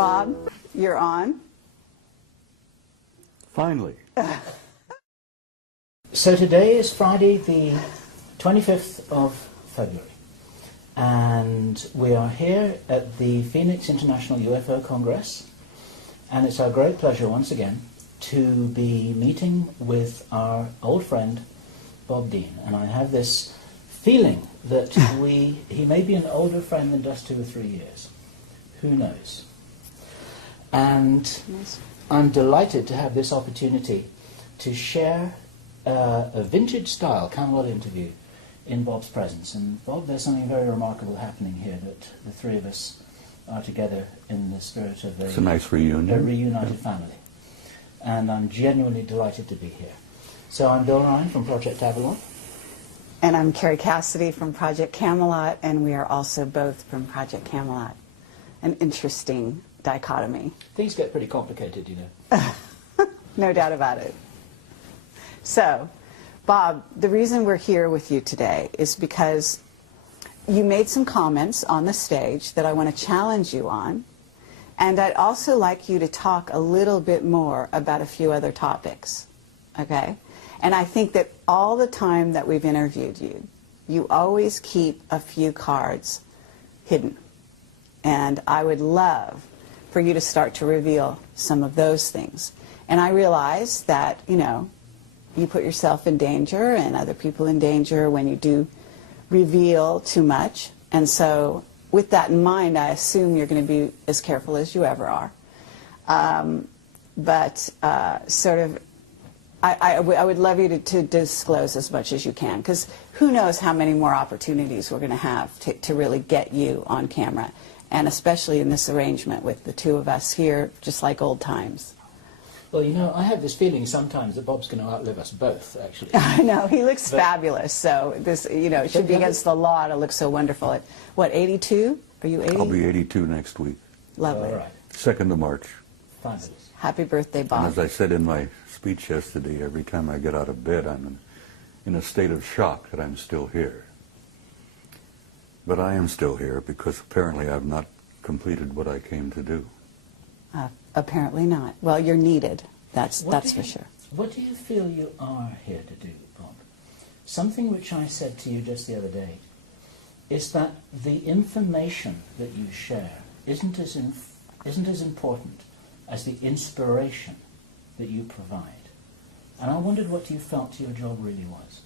Bob, you're on. Finally. So today is Friday the 25th of February, and we are here at the Phoenix International UFO Congress, and it's our great pleasure once again to be meeting with our old friend Bob Dean. And I have this feeling that he may be an older friend than just 2 or 3 years. Who knows? And I'm delighted to have this opportunity to share a vintage-style Camelot interview in Bob's presence. And Bob, there's something very remarkable happening here, that the three of us are together in the spirit of It's a nice reunion. A reunited family. And I'm genuinely delighted to be here. So I'm Bill Ryan from Project Avalon. And I'm Carrie Cassidy from Project Camelot, and we are also both from Project Camelot. An interesting dichotomy. Things get pretty complicated, you know. No doubt about it. So, Bob, the reason we're here with you today is because you made some comments on the stage that I want to challenge you on, and I'd also like you to talk a little bit more about a few other topics, okay? And I think that all the time that we've interviewed you, you always keep a few cards hidden. And I would love for you to start to reveal some of those things. And I realize that, you know, you put yourself in danger and other people in danger when you do reveal too much. And so with that in mind, I assume you're going to be as careful as you ever are. I would love you to disclose as much as you can, because who knows how many more opportunities we're going to have to really get you on camera, and especially in this arrangement with the two of us here, just like old times. Well, you know, I have this feeling sometimes that Bob's going to outlive us both, actually. I know, he looks fabulous, so this, you know, it should be against the law to look so wonderful. At, what, 82? Are you 80? I'll be 82 next week. Lovely. All right. 2nd of March. Fabulous. Happy birthday, Bob. And as I said in my speech yesterday, every time I get out of bed, I'm in a state of shock that I'm still here. But I am still here because apparently I've not completed what I came to do. Apparently not. Well, you're needed. That's for sure. What do you feel you are here to do, Bob? Something which I said to you just the other day is that the information that you share isn't as important as the inspiration that you provide. And I wondered what you felt your job really was.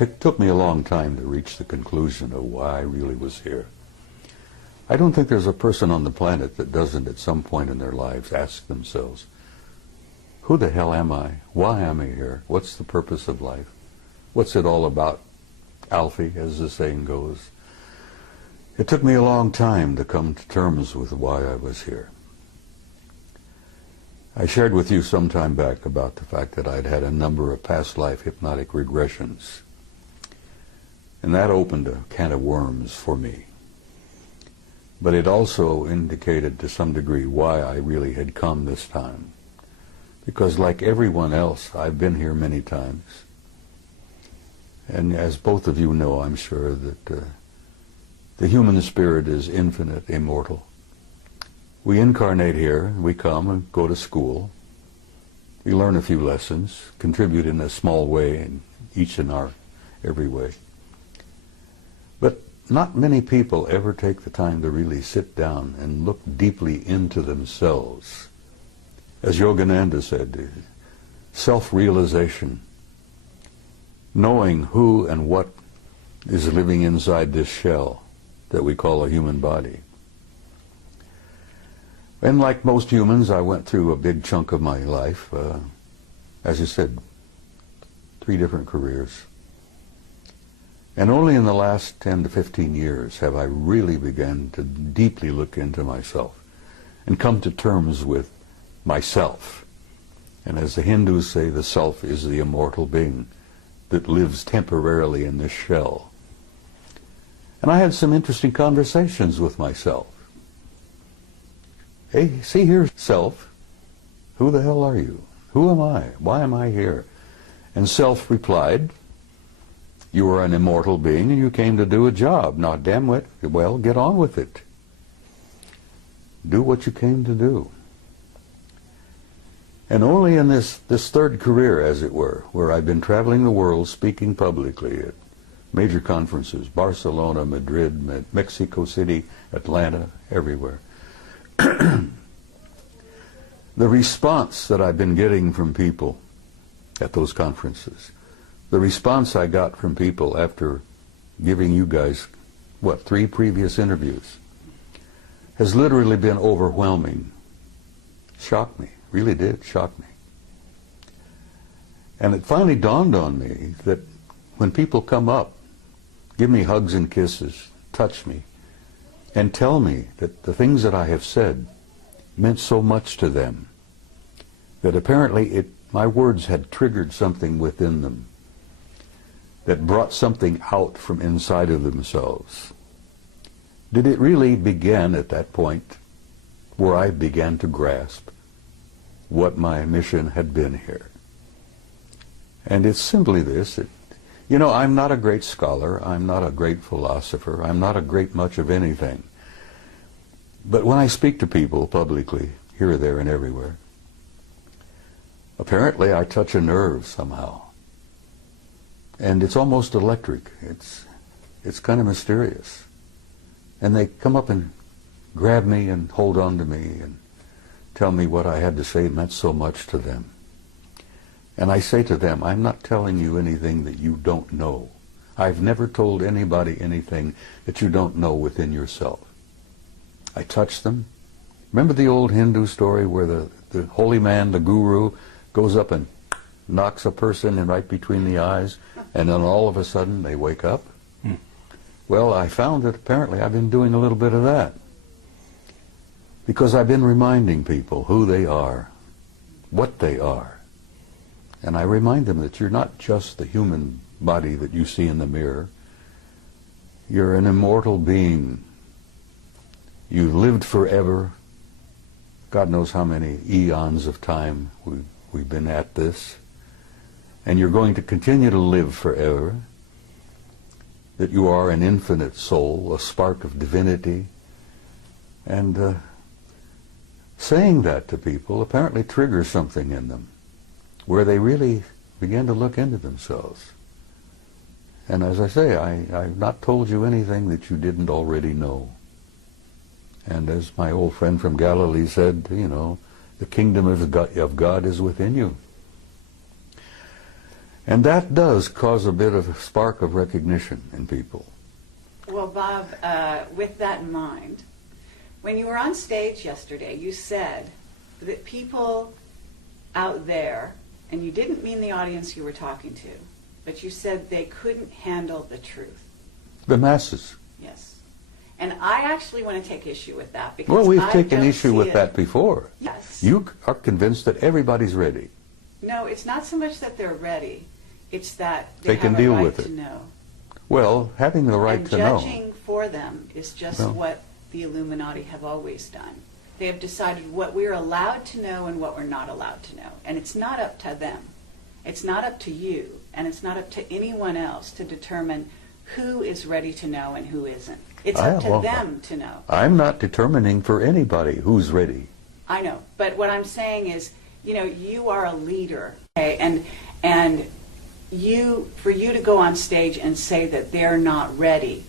It took me a long time to reach the conclusion of why I really was here. I don't think there's a person on the planet that doesn't at some point in their lives ask themselves, who the hell am I? Why am I here? What's the purpose of life? What's it all about? Alfie, as the saying goes. It took me a long time to come to terms with why I was here. I shared with you some time back about the fact that I'd had a number of past life hypnotic regressions. And that opened a can of worms for me. But it also indicated to some degree why I really had come this time. Because like everyone else, I've been here many times. And as both of you know, I'm sure, that the human spirit is infinite, immortal. We incarnate here, we come and go to school. We learn a few lessons, contribute in a small way, in each in our every way. But not many people ever take the time to really sit down and look deeply into themselves. As Yogananda said, self-realization, knowing who and what is living inside this shell that we call a human body. And like most humans, I went through a big chunk of my life, as you said, 3 different careers. And only in the last 10 to 15 years have I really begun to deeply look into myself and come to terms with myself. And as the Hindus say, the self is the immortal being that lives temporarily in this shell. And I had some interesting conversations with myself. Hey, see here, self, who the hell are you? Who am I? Why am I here? And self replied, You are an immortal being and you came to do a job. Now, damn it, well, get on with it. Do what you came to do. And only in this third career, as it were, where I've been traveling the world speaking publicly at major conferences, Barcelona, Madrid, Mexico City, Atlanta, everywhere. The response that I've been getting from people at those conferences, the response I got from people after giving you guys, 3 previous interviews, has literally been overwhelming. Shocked me, really did shock me. And it finally dawned on me that when people come up, give me hugs and kisses, touch me, and tell me that the things that I have said meant so much to them, that apparently my words had triggered something within them that brought something out from inside of themselves. Did it really begin at that point where I began to grasp what my mission had been here? And it's simply this. I'm not a great scholar. I'm not a great philosopher. I'm not a great much of anything. But when I speak to people publicly, here, there, and everywhere, apparently I touch a nerve somehow. And it's almost electric. It's kind of mysterious. And they come up and grab me and hold on to me and tell me what I had to say meant so much to them. And I say to them, I'm not telling you anything that you don't know. I've never told anybody anything that you don't know within yourself. I touch them. Remember the old Hindu story where the holy man, the guru, goes up and knocks a person in right between the eyes, and then all of a sudden they wake up? Well, I found that apparently I've been doing a little bit of that. Because I've been reminding people who they are, what they are. And I remind them that you're not just the human body that you see in the mirror. You're an immortal being. You've lived forever. God knows how many eons of time we've been at this. And you're going to continue to live forever. That you are an infinite soul, a spark of divinity. And saying that to people apparently triggers something in them, where they really begin to look into themselves. And as I say, I've not told you anything that you didn't already know. And as my old friend from Galilee said, the kingdom of God is within you. And that does cause a bit of a spark of recognition in people. Well, Bob, with that in mind, when you were on stage yesterday, you said that people out there, and you didn't mean the audience you were talking to, but you said they couldn't handle the truth. The masses. Yes. And I actually want to take issue with that because Well, we've I taken don't issue see with it. that before. Yes. You are convinced that everybody's ready. No, it's not so much that they're ready. It's that They can have a deal right with to it. know. Well, having the right And to know. judging for them is just Well. what the Illuminati have always done. They have decided what we're allowed to know and what we're not allowed to know. And it's not up to them. It's not up to you, and it's not up to anyone else to determine who is ready to know and who isn't. It's up to them to know. I'm not determining for anybody who's ready. I know, but what I'm saying is, you are a leader, okay? And for you to go on stage and say that they're not ready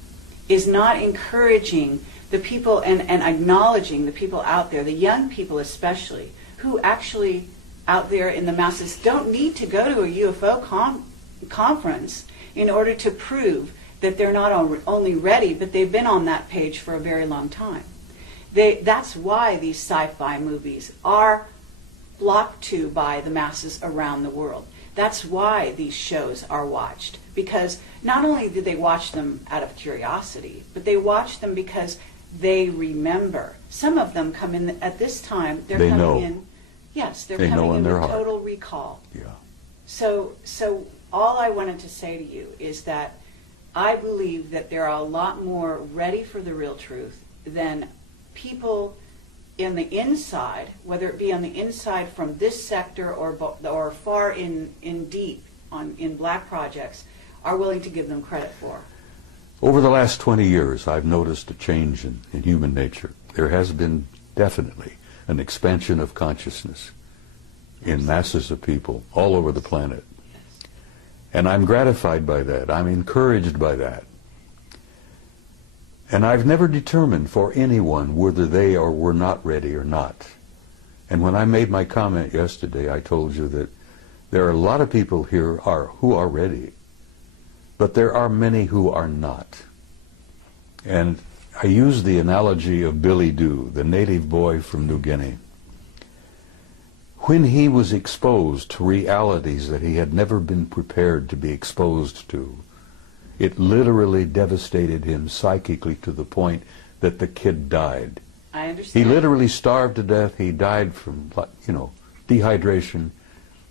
is not encouraging the people and acknowledging the people out there, the young people especially, who actually out there in the masses don't need to go to a UFO conference in order to prove that they're not only ready, but they've been on that page for a very long time. That's why these sci-fi movies are flocked to by the masses around the world. That's why these shows are watched, because not only do they watch them out of curiosity, but they watch them because they remember. Some of them come in at this time, they're They coming know. in, yes, they're They know coming in in their with heart. total recall. Yeah. So all I wanted to say to you is that I believe that there are a lot more ready for the real truth than people in the inside, whether it be on the inside from this sector or far in deep in black projects, are willing to give them credit for. Over the last 20 years, I've noticed a change in human nature. There has been definitely an expansion of consciousness in masses of people all over the planet. And I'm gratified by that. I'm encouraged by that. And I've never determined for anyone whether they or were not ready or not. And when I made my comment yesterday, I told you that there are a lot of people here who are ready, but there are many who are not. And I use the analogy of Billy Dew, the native boy from New Guinea. When he was exposed to realities that he had never been prepared to be exposed to, it literally devastated him psychically to the point that the kid died. I understand. He literally starved to death. He died from, dehydration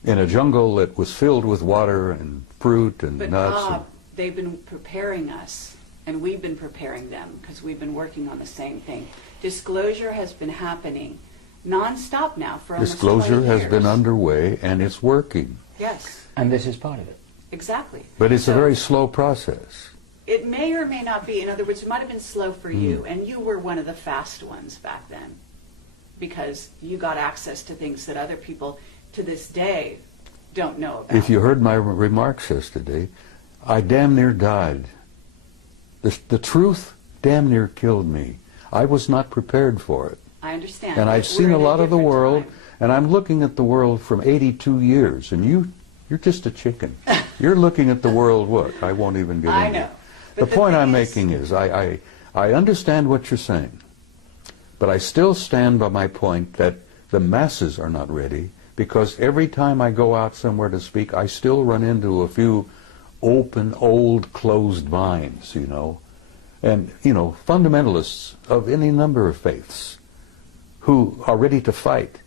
in a jungle that was filled with water and fruit and But nuts. Bob, they've been preparing us, and we've been preparing them because we've been working on the same thing. Disclosure has been happening non-stop now for almost 20 Disclosure years. has been underway, and it's working. Yes, And this is part of it. exactly. But it's a So very slow process. it may or may not be. In other words, it might have been slow for you, and you were one of the fast ones back then because you got access to things that other people to this day don't know about. If you heard my remarks yesterday, I damn near died. The truth damn near killed me. I was not prepared for it. I understand. And but I've we're seen in a lot of the different world, time. and I'm looking at the world from 82 years, and you're just a chicken. You're looking at the world, what? I won't even get I into know. it. But The point thing I'm is- making is I understand what you're saying, but I still stand by my point that the masses are not ready, because every time I go out somewhere to speak, I still run into a few open, old, closed minds, and, fundamentalists of any number of faiths who are ready to fight,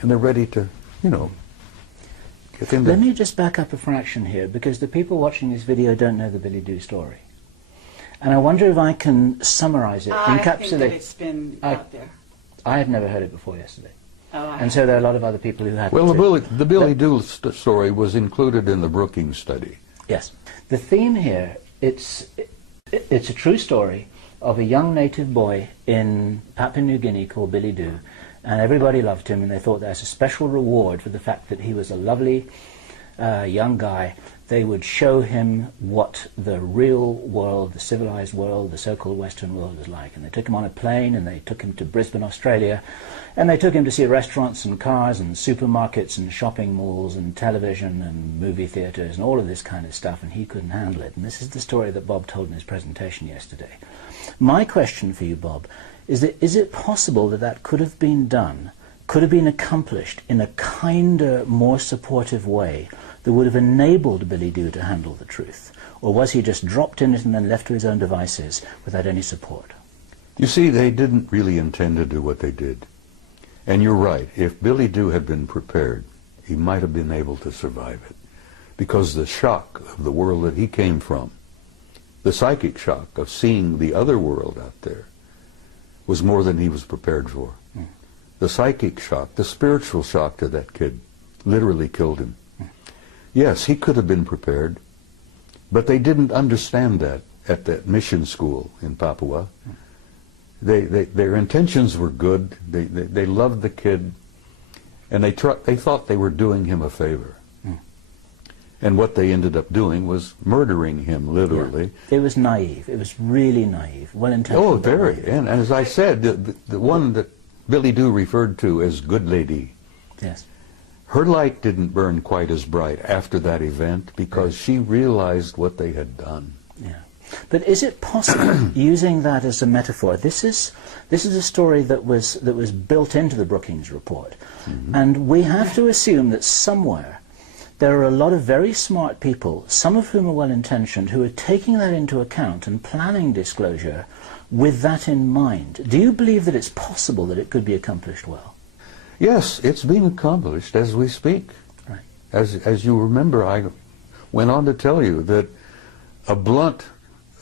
and they're ready to, get into... Let me just back up a fraction here, because the people watching this video don't know the Billy Dew story. And I wonder if I can summarize it, I think encapsulate... that it's been out there. I had never heard it before yesterday. Oh, I And so there are a lot of other people who had Well, too. the Billy Dew story was included in the Brookings study. Yes. The theme here, it's a true story of a young native boy in Papua New Guinea called Billy Dew, and everybody loved him, and they thought as a special reward for the fact that he was a lovely young guy, they would show him what the real world, the civilized world, the so-called Western world was like. And they took him on a plane, and they took him to Brisbane, Australia, and they took him to see restaurants and cars and supermarkets and shopping malls and television and movie theaters and all of this kind of stuff, and he couldn't handle it. And this is the story that Bob told in his presentation yesterday. My question for you, Bob, is it possible that that could have been done, could have been accomplished in a kinder, more supportive way that would have enabled Billy Dew to handle the truth? Or was he just dropped in it and then left to his own devices without any support? You see, they didn't really intend to do what they did. And you're right, if Billy Dew had been prepared, he might have been able to survive it. Because the shock of the world that he came from, the psychic shock of seeing the other world out there, was more than he was prepared for. The psychic shock, the spiritual shock to that kid, literally killed him. Yes, he could have been prepared, but they didn't understand that at that mission school in Papua. Their intentions were good. They loved the kid, and they thought they were doing him a favor. And what they ended up doing was murdering him, literally. Yeah. It was naive. It was really naive. Well-intentioned. Oh, but very. naive. And as I said, the one that Billy Dew referred to as Good Lady, Yes. her light didn't burn quite as bright after that event because she realized what they had done. Yeah. But is it possible, using that as a metaphor, this is a story that was built into the Brookings report, and we have to assume that somewhere there are a lot of very smart people, some of whom are well-intentioned, who are taking that into account and planning disclosure with that in mind. Do you believe that it's possible that it could be accomplished well? Yes, it's being accomplished as we speak. Right. As you remember, I went on to tell you that a blunt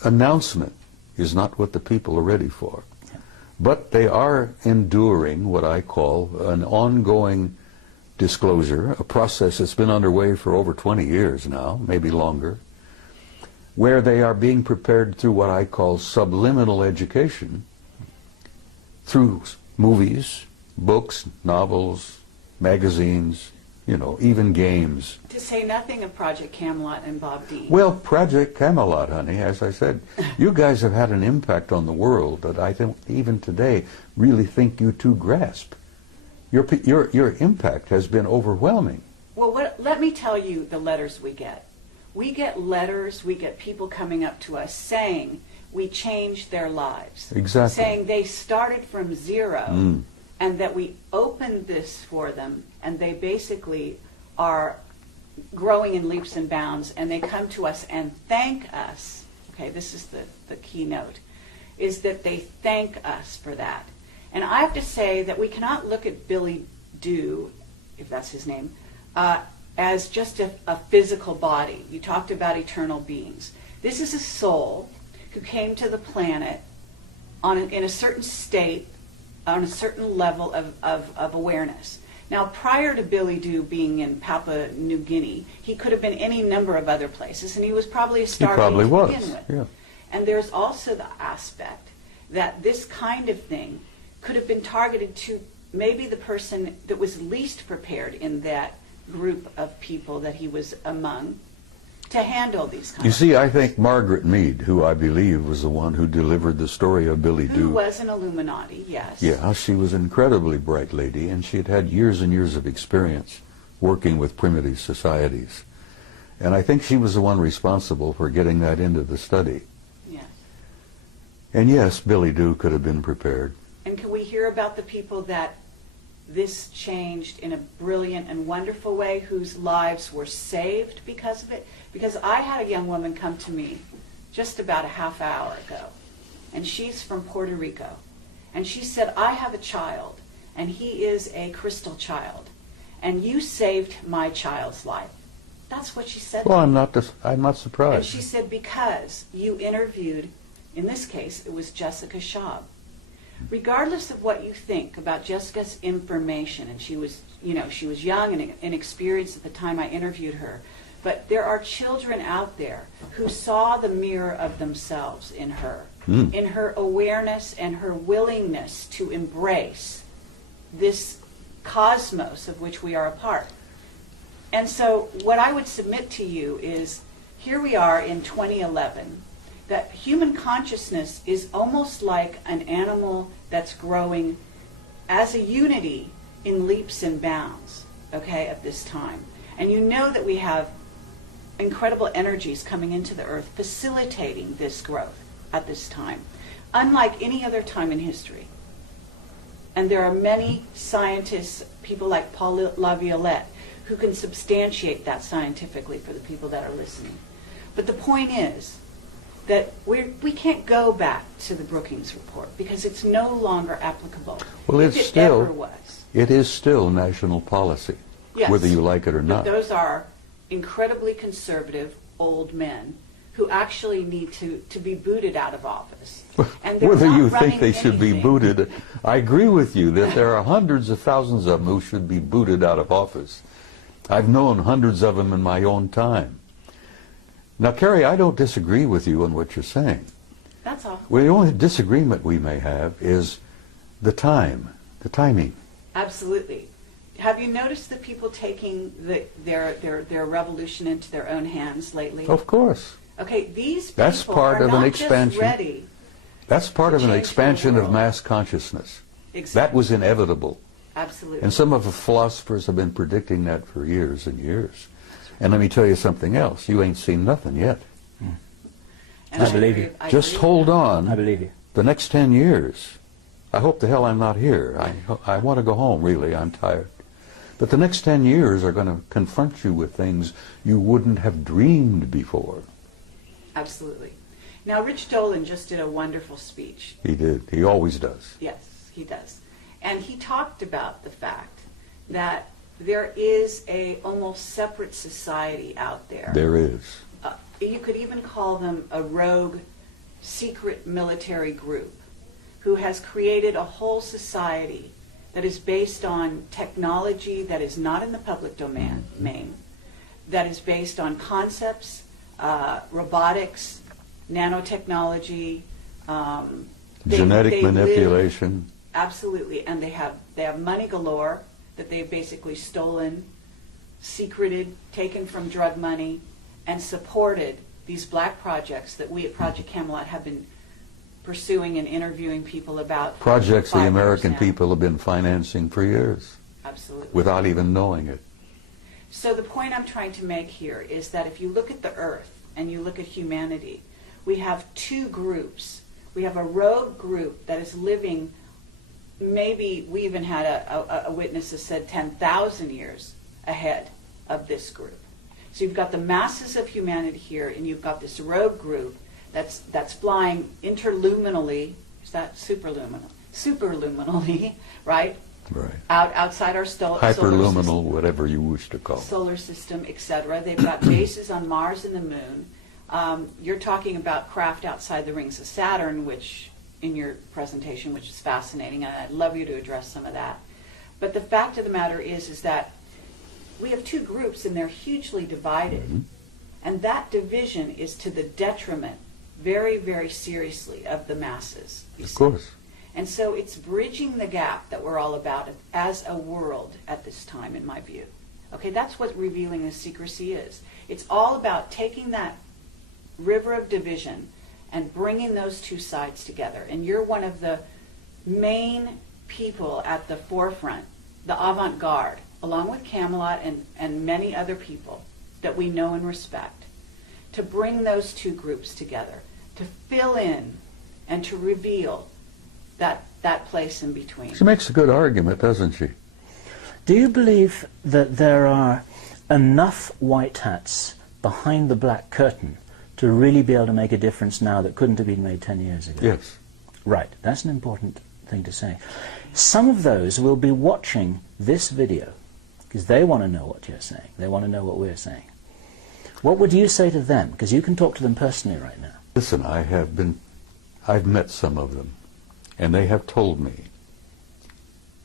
announcement is not what the people are ready for. Yeah. But they are enduring what I call an ongoing disclosure, a process that's been underway for over 20 years now, maybe longer. where they are being prepared through what I call subliminal education, through movies, books, novels, magazines, you know, even games. To say nothing of Project Camelot and Bob Dean. Well, Project Camelot, honey, as I said, you guys have had an impact on the world that I think even today really think you two grasp. Your impact has been overwhelming. Well, let me tell you the letters we get. We get letters, we get people coming up to us saying we changed their lives. Exactly. Saying they started from zero and that we opened this for them and they basically are growing in leaps and bounds and they come to us and thank us. Okay, this is the keynote, is that they thank us for that. And I have to say that we cannot look at Billy Dew, if that's his name, as just a physical body. You talked about eternal beings. This is a soul who came to the planet in a certain state, on a certain level of awareness. Now, prior to Billy Dew being in Papua New Guinea, he could have been any number of other places, and he was probably a star to begin with. Yeah. And there's also the aspect that this kind of thing could have been targeted to maybe the person that was least prepared in that group of people that he was among to handle these kinds of things. You see, I think Margaret Mead, who I believe was the one who delivered the story of Billy Dew. Who was an Illuminati, yes. Yeah, she was an incredibly bright lady, and she had had years and years of experience working with primitive societies. And I think she was the one responsible for getting that into the study. Yes. And yes, Billy Dew could have been prepared. And can we hear about the people that this changed in a brilliant and wonderful way, whose lives were saved because of it? Because I had a young woman come to me just about a half hour ago, and she's from Puerto Rico. And she said, I have a child, and he is a crystal child, and you saved my child's life. That's what she said. Well, I'm not surprised. And she said, because you interviewed, in this case, it was Jessica Schaub. Regardless of what you think about Jessica's information, and she was young and inexperienced at the time I interviewed her, but there are children out there who saw the mirror of themselves in her, in her awareness and her willingness to embrace this cosmos of which we are a part. And so what I would submit to you is, here we are in 2011, that human consciousness is almost like an animal that's growing as a unity in leaps and bounds, okay, at this time. And you know that we have incredible energies coming into the earth facilitating this growth at this time, unlike any other time in history. And there are many scientists, people like Paul Laviolette, who can substantiate that scientifically for the people that are listening. But the point is that we can't go back to the Brookings report because it's no longer applicable. Well, if it ever was. It is still national policy, Yes. whether you like it or not. But those are incredibly conservative old men who actually need to be booted out of office. And they're Whether not you think running they should be anything. booted, I agree with you that there are hundreds of thousands of them who should be booted out of office. I've known hundreds of them in my own time. Now, Carrie, I don't disagree with you on what you're saying. That's all. Well, the only disagreement we may have is the timing. Absolutely. Have you noticed the people taking their revolution into their own hands lately? Of course. Okay, these people That's part are of an not expansion. just ready. That's part To of an change the expansion of world. mass consciousness. Exactly. That was inevitable. Absolutely. And some of the philosophers have been predicting that for years and years. And let me tell you something else. You ain't seen nothing yet. And I believe you. Just agree hold with on. I believe you. The next 10 years, I hope the hell I'm not here. I want to go home, really. I'm tired. But the next 10 years are going to confront you with things you wouldn't have dreamed before. that. Absolutely. Now, Rich Dolan just did a wonderful speech. He did. He always does. Yes, he does. And he talked about the fact that there is a almost separate society out there. There is. You could even call them a rogue secret military group who has created a whole society that is based on technology that is not in the public domain, that is based on concepts robotics, nanotechnology, Genetic they manipulation. absolutely, and they have money galore that they've basically stolen, secreted, taken from drug money, and supported these black projects that we at Project Camelot have been pursuing and interviewing people about. Projects the 5 years American now. people have been financing for years Absolutely. without even knowing it. So the point I'm trying to make here is that if you look at the earth and you look at humanity, we have two groups. We have a rogue group that is living, maybe we even had a witness that said 10,000 years ahead of this group. So you've got the masses of humanity here, and you've got this rogue group that's flying interluminally. Is that superluminally, right? Right. Outside our solar Hyperluminal, system, whatever you wish to call it. solar system, etc. They've got bases on Mars and the Moon. You're talking about craft outside the rings of Saturn, which in your presentation, which is fascinating, and I'd love you to address some of that. But the fact of the matter is that we have two groups, and they're hugely divided. Mm-hmm. And that division is to the detriment, very, very seriously, of the masses. Of course. And so it's bridging the gap that we're all about as a world at this time, in my view. Okay, that's what revealing the secrecy is. It's all about taking that river of division and bringing those two sides together. And you're one of the main people at the forefront, the avant-garde, along with Camelot and many other people that we know and respect, to bring those two groups together, to fill in and to reveal that place in between. She makes a good argument, doesn't she? Do you believe that there are enough white hats behind the black curtain to really be able to make a difference now that couldn't have been made 10 years ago? Yes. Right, that's an important thing to say. Some of those will be watching this video because they want to know what you're saying. They want to know what we're saying. What would you say to them? Because you can talk to them personally right now. Listen, I've met some of them, and they have told me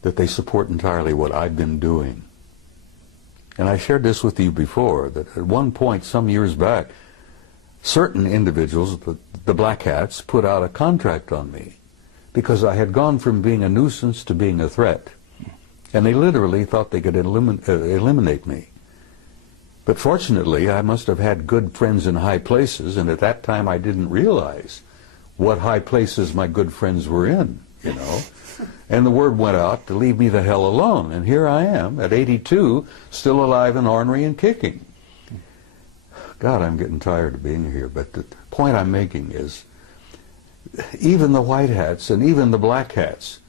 that they support entirely what I've been doing. And I shared this with you before, that at one point, some years back, certain individuals, the black hats, put out a contract on me because I had gone from being a nuisance to being a threat. And they literally thought they could eliminate me. But fortunately, I must have had good friends in high places, and at that time I didn't realize what high places my good friends were in, you know. And the word went out to leave me the hell alone. And here I am, at 82, still alive and ornery and kicking. God, I'm getting tired of being here. But the point I'm making is, even the white hats and even the black hats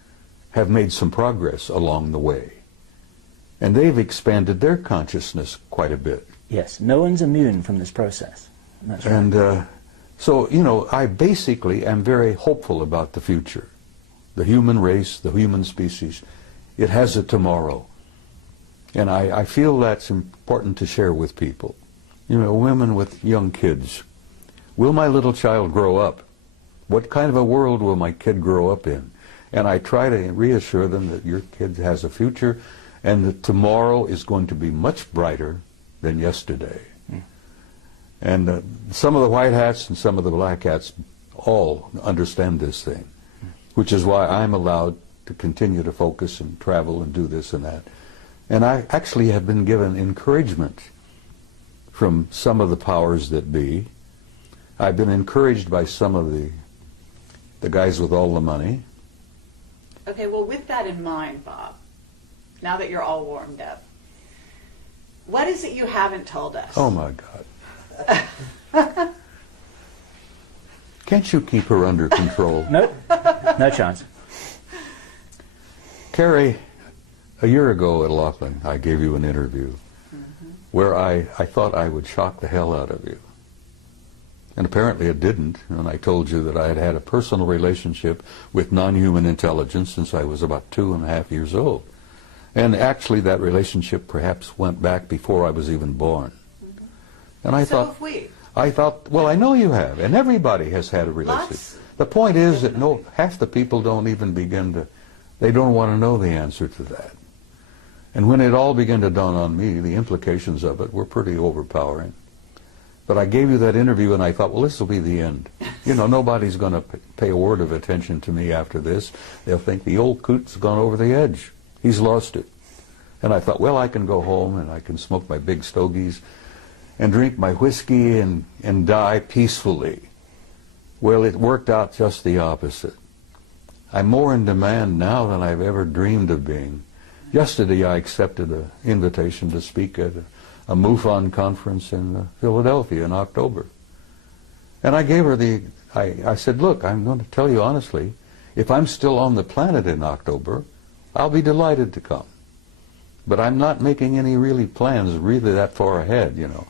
have made some progress along the way. And they've expanded their consciousness quite a bit. Yes, no one's immune from this process. That's right. And so, you know, I basically am very hopeful about the future. The human race, the human species, it has a tomorrow. And I feel that's important to share with people. You know, women with young kids. Will my little child grow up? What kind of a world will my kid grow up in? And I try to reassure them that your kid has a future and that tomorrow is going to be much brighter than yesterday. And some of the white hats and some of the black hats all understand this thing, which is why I'm allowed to continue to focus and travel and do this and that. And I actually have been given encouragement from some of the powers that be. I've been encouraged by some of the guys with all the money. Okay, well, with that in mind, Bob, now that you're all warmed up, what is it you haven't told us? Oh, my God. Can't you keep her under control? No, no chance. Carrie, a year ago at Laughlin, I gave you an interview where I thought I would shock the hell out of you. And apparently it didn't. And I told you that I had had a personal relationship with non-human intelligence since I was about 2.5 years old. And actually that relationship perhaps went back before I was even born. And I So thought, have we. well, I know you have, and everybody has had a relationship. Lots. The point is that half the people don't even begin to, they don't want to know the answer to that. And when it all began to dawn on me, the implications of it were pretty overpowering. But I gave you that interview and I thought, well, this will be the end. You know, nobody's going to pay a word of attention to me after this. They'll think the old coot's gone over the edge. He's lost it. And I thought, well, I can go home and I can smoke my big stogies and drink my whiskey and die peacefully. Well, it worked out just the opposite. I'm more in demand now than I've ever dreamed of being. Yesterday I accepted an invitation to speak at a MUFON conference in Philadelphia in October. And I gave her I said, look, I'm going to tell you honestly, if I'm still on the planet in October, I'll be delighted to come. But I'm not making any really plans really that far ahead, you know.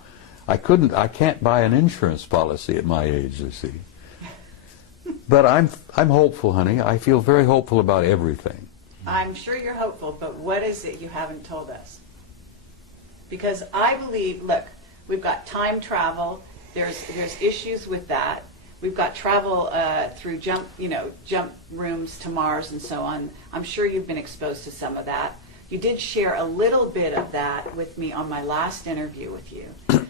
I can't buy an insurance policy at my age, you see. But I'm hopeful, honey. I feel very hopeful about everything. I'm sure you're hopeful, but what is it you haven't told us? Because I believe, look, we've got time travel. There's issues with that. We've got travel through jump rooms to Mars and so on. I'm sure you've been exposed to some of that. You did share a little bit of that with me on my last interview with you.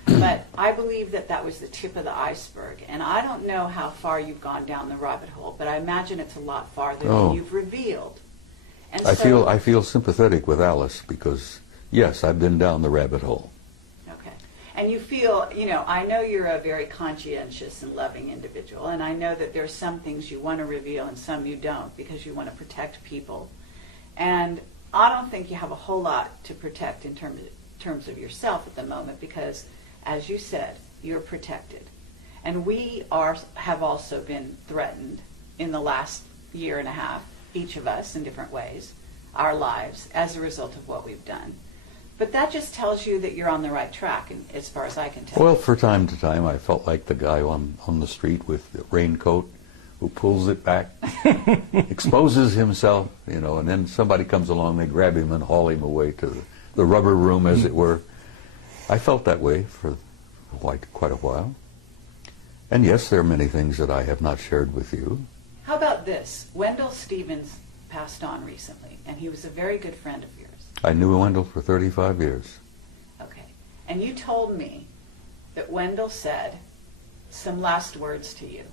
But I believe that was the tip of the iceberg. And I don't know how far you've gone down the rabbit hole, but I imagine it's a lot farther than you've revealed. And I feel sympathetic with Alice because, yes, I've been down the rabbit hole. Okay. And you feel, I know you're a very conscientious and loving individual, and I know that there's some things you want to reveal and some you don't because you want to protect people. And I don't think you have a whole lot to protect in terms of yourself at the moment because, as you said, you're protected. And we have also been threatened in the last year and a half, each of us in different ways, our lives, as a result of what we've done. But that just tells you that you're on the right track, as far as I can tell. Well, for time to time, I felt like the guy on the street with the raincoat who pulls it back, exposes himself, and then somebody comes along, they grab him and haul him away to the rubber room, as it were. I felt that way for quite a while. And yes, there are many things that I have not shared with you. How about this? Wendell Stevens passed on recently, and he was a very good friend of yours. I knew Wendell for 35 years. Okay. And you told me that Wendell said some last words to you.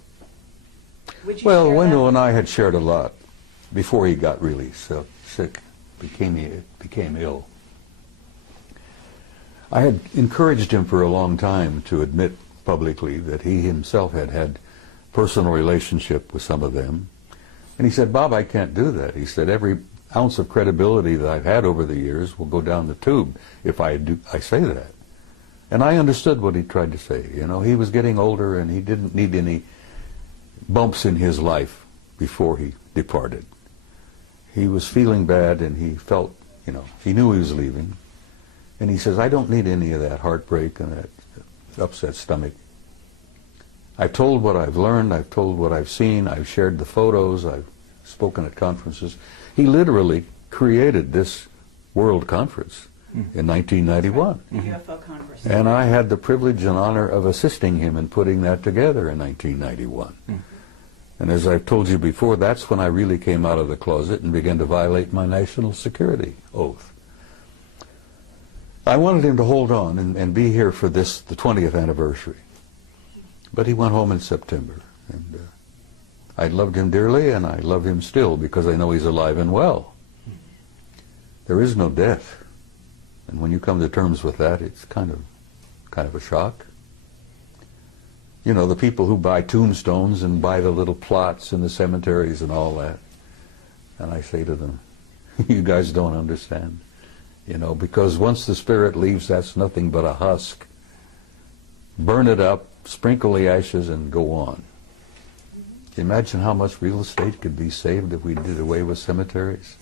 Would you Well, share Wendell that? and I had shared a lot before he got really sick, became ill. I had encouraged him for a long time to admit publicly that he himself had had personal relationship with some of them. And he said, Bob, I can't do that. He said, every ounce of credibility that I've had over the years will go down the tube if I say that. And I understood what he tried to say. He was getting older and he didn't need any bumps in his life before he departed. He was feeling bad and he felt, he knew he was leaving. And he says, I don't need any of that heartbreak and that upset stomach. I've told what I've learned, I've told what I've seen, I've shared the photos, I've spoken at conferences. He literally created this world conference in 1991. The UFO Congress. And I had the privilege and honor of assisting him in putting that together in 1991. And as I've told you before, that's when I really came out of the closet and began to violate my national security oath. I wanted him to hold on and be here for the 20th anniversary. But he went home in September. And I loved him dearly, and I love him still because I know he's alive and well. There is no death. And when you come to terms with that, it's kind of a shock. The people who buy tombstones and buy the little plots in the cemeteries and all that. And I say to them, you guys don't understand. Because once the spirit leaves, that's nothing but a husk. Burn it up, sprinkle the ashes, and go on. Imagine how much real estate could be saved if we did away with cemeteries.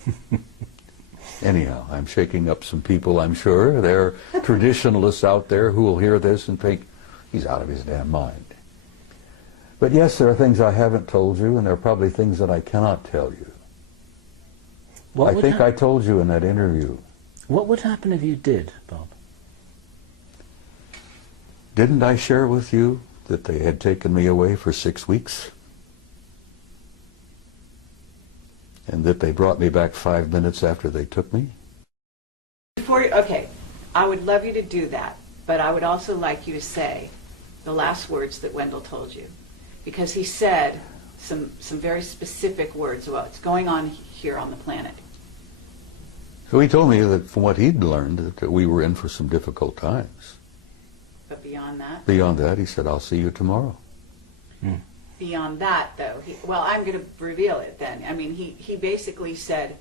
Anyhow, I'm shaking up some people, I'm sure. There are traditionalists out there who will hear this and think, he's out of his damn mind. But yes, there are things I haven't told you, and there are probably things that I cannot tell you. I think I told you in that interview. What would happen if you did, Bob? Didn't I share with you that they had taken me away for 6 weeks? And that they brought me back 5 minutes after they took me? Okay, I would love you to do that, but I would also like you to say the last words that Wendell told you, because he said some very specific words about what's going on here on the planet. So he told me that from what he'd learned, that we were in for some difficult times. But beyond that? Beyond that, he said, I'll see you tomorrow. Beyond that, though, well, I'm going to reveal it then. I mean, he basically said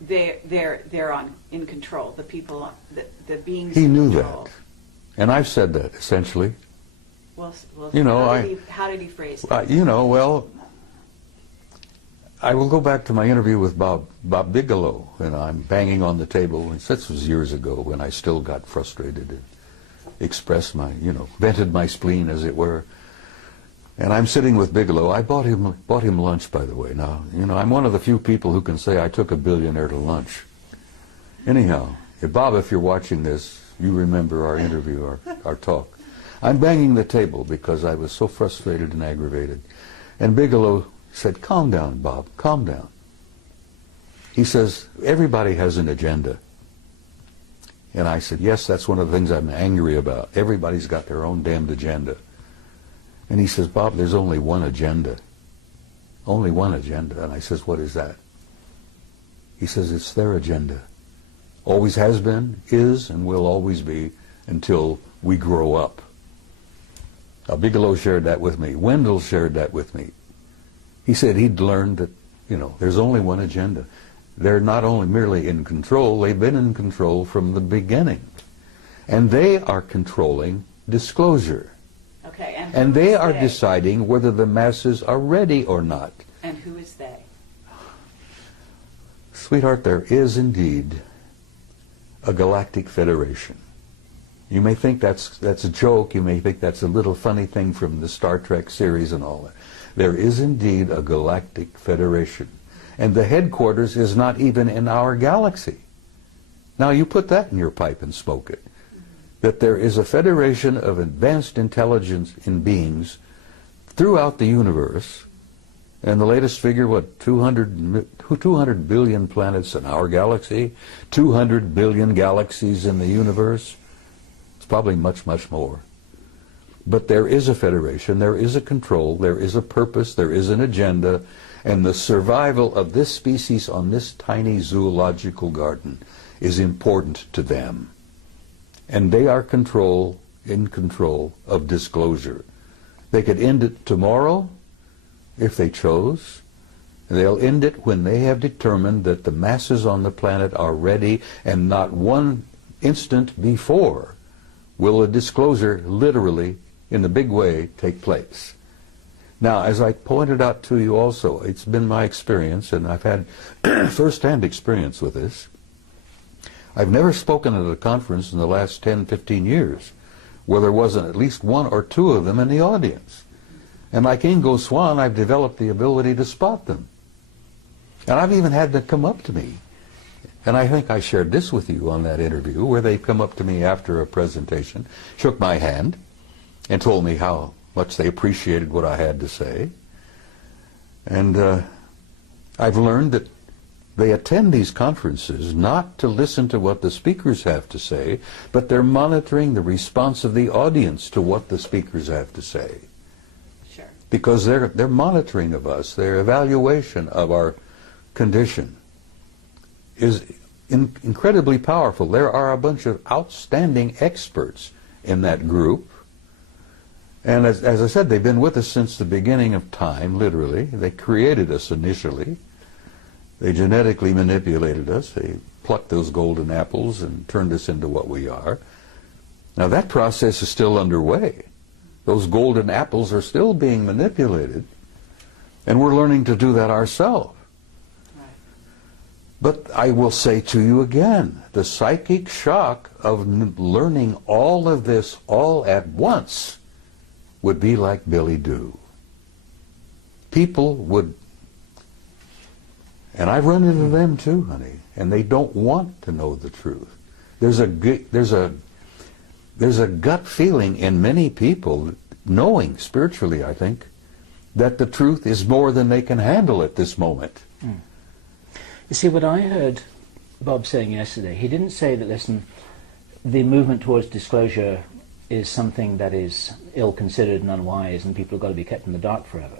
they're in control. The people, the beings. He knew control. that, and I've said that essentially. Well, you know, how did he phrase it? You know, well, I will go back to my interview with Bob Bigelow, and I'm banging on the table. And this was years ago when I still got frustrated and expressed my, vented my spleen, as it were. And I'm sitting with Bigelow. I bought him lunch, by the way. Now, I'm one of the few people who can say I took a billionaire to lunch. Anyhow, Bob, if you're watching this, you remember our interview, our talk. I'm banging the table because I was so frustrated and aggravated. And Bigelow said, calm down, Bob, calm down. He says, everybody has an agenda. And I said, yes, that's one of the things I'm angry about. Everybody's got their own damned agenda. And he says, Bob, there's only one agenda. Only one agenda. And I says, what is that? He says, it's their agenda. Always has been, is, and will always be until we grow up. Now, Bigelow shared that with me. Wendell shared that with me. He said he'd learned that, there's only one agenda. They're not only merely in control, they've been in control from the beginning. And they are controlling disclosure. Okay, and they are deciding whether the masses are ready or not. And who is they? Sweetheart, there is indeed a galactic federation. You may think that's a joke. You may think that's a little funny thing from the Star Trek series and all that. There is indeed a galactic federation. And the headquarters is not even in our galaxy. Now you put that in your pipe and smoke it. That there is a federation of advanced intelligence in beings throughout the universe. And the latest figure, 200 billion planets in our galaxy, 200 billion galaxies in the universe. It's probably much, much more. But there is a federation, there is a control, there is a purpose, there is an agenda, and the survival of this species on this tiny zoological garden is important to them. And they are in control of disclosure. They could end it tomorrow if they chose. They'll end it when they have determined that the masses on the planet are ready, and not one instant before will a disclosure literally, in a big way, take place. Now, as I pointed out to you also, it's been my experience, and I've had first-hand experience with this. I've never spoken at a conference in the last 10, 15 years where there wasn't at least one or two of them in the audience. And like Ingo Swann, I've developed the ability to spot them. And I've even had them come up to me. And I think I shared this with you on that interview, where they come up to me after a presentation, shook my hand, and told me how much they appreciated what I had to say. And I've learned that they attend these conferences not to listen to what the speakers have to say, but they're monitoring the response of the audience to what the speakers have to say. Sure. Because they're monitoring of us. Their evaluation of our condition is incredibly powerful. There are a bunch of outstanding experts in that group. And as I said, they've been with us since the beginning of time, literally. They created us initially. They genetically manipulated us. They plucked those golden apples and turned us into what we are. Now that process is still underway. Those golden apples are still being manipulated, and we're learning to do that ourselves. Right. But I will say to you again, the psychic shock of learning all of this all at once would be like Billy Doo. People would, and I've run into them too, honey, and they don't want to know the truth. There's a gut feeling in many people, knowing spiritually, I think, that the truth is more than they can handle at this moment. Mm. You see, what I heard Bob saying yesterday, he didn't say that, listen, the movement towards disclosure is something that is ill-considered and unwise, and people have got to be kept in the dark forever.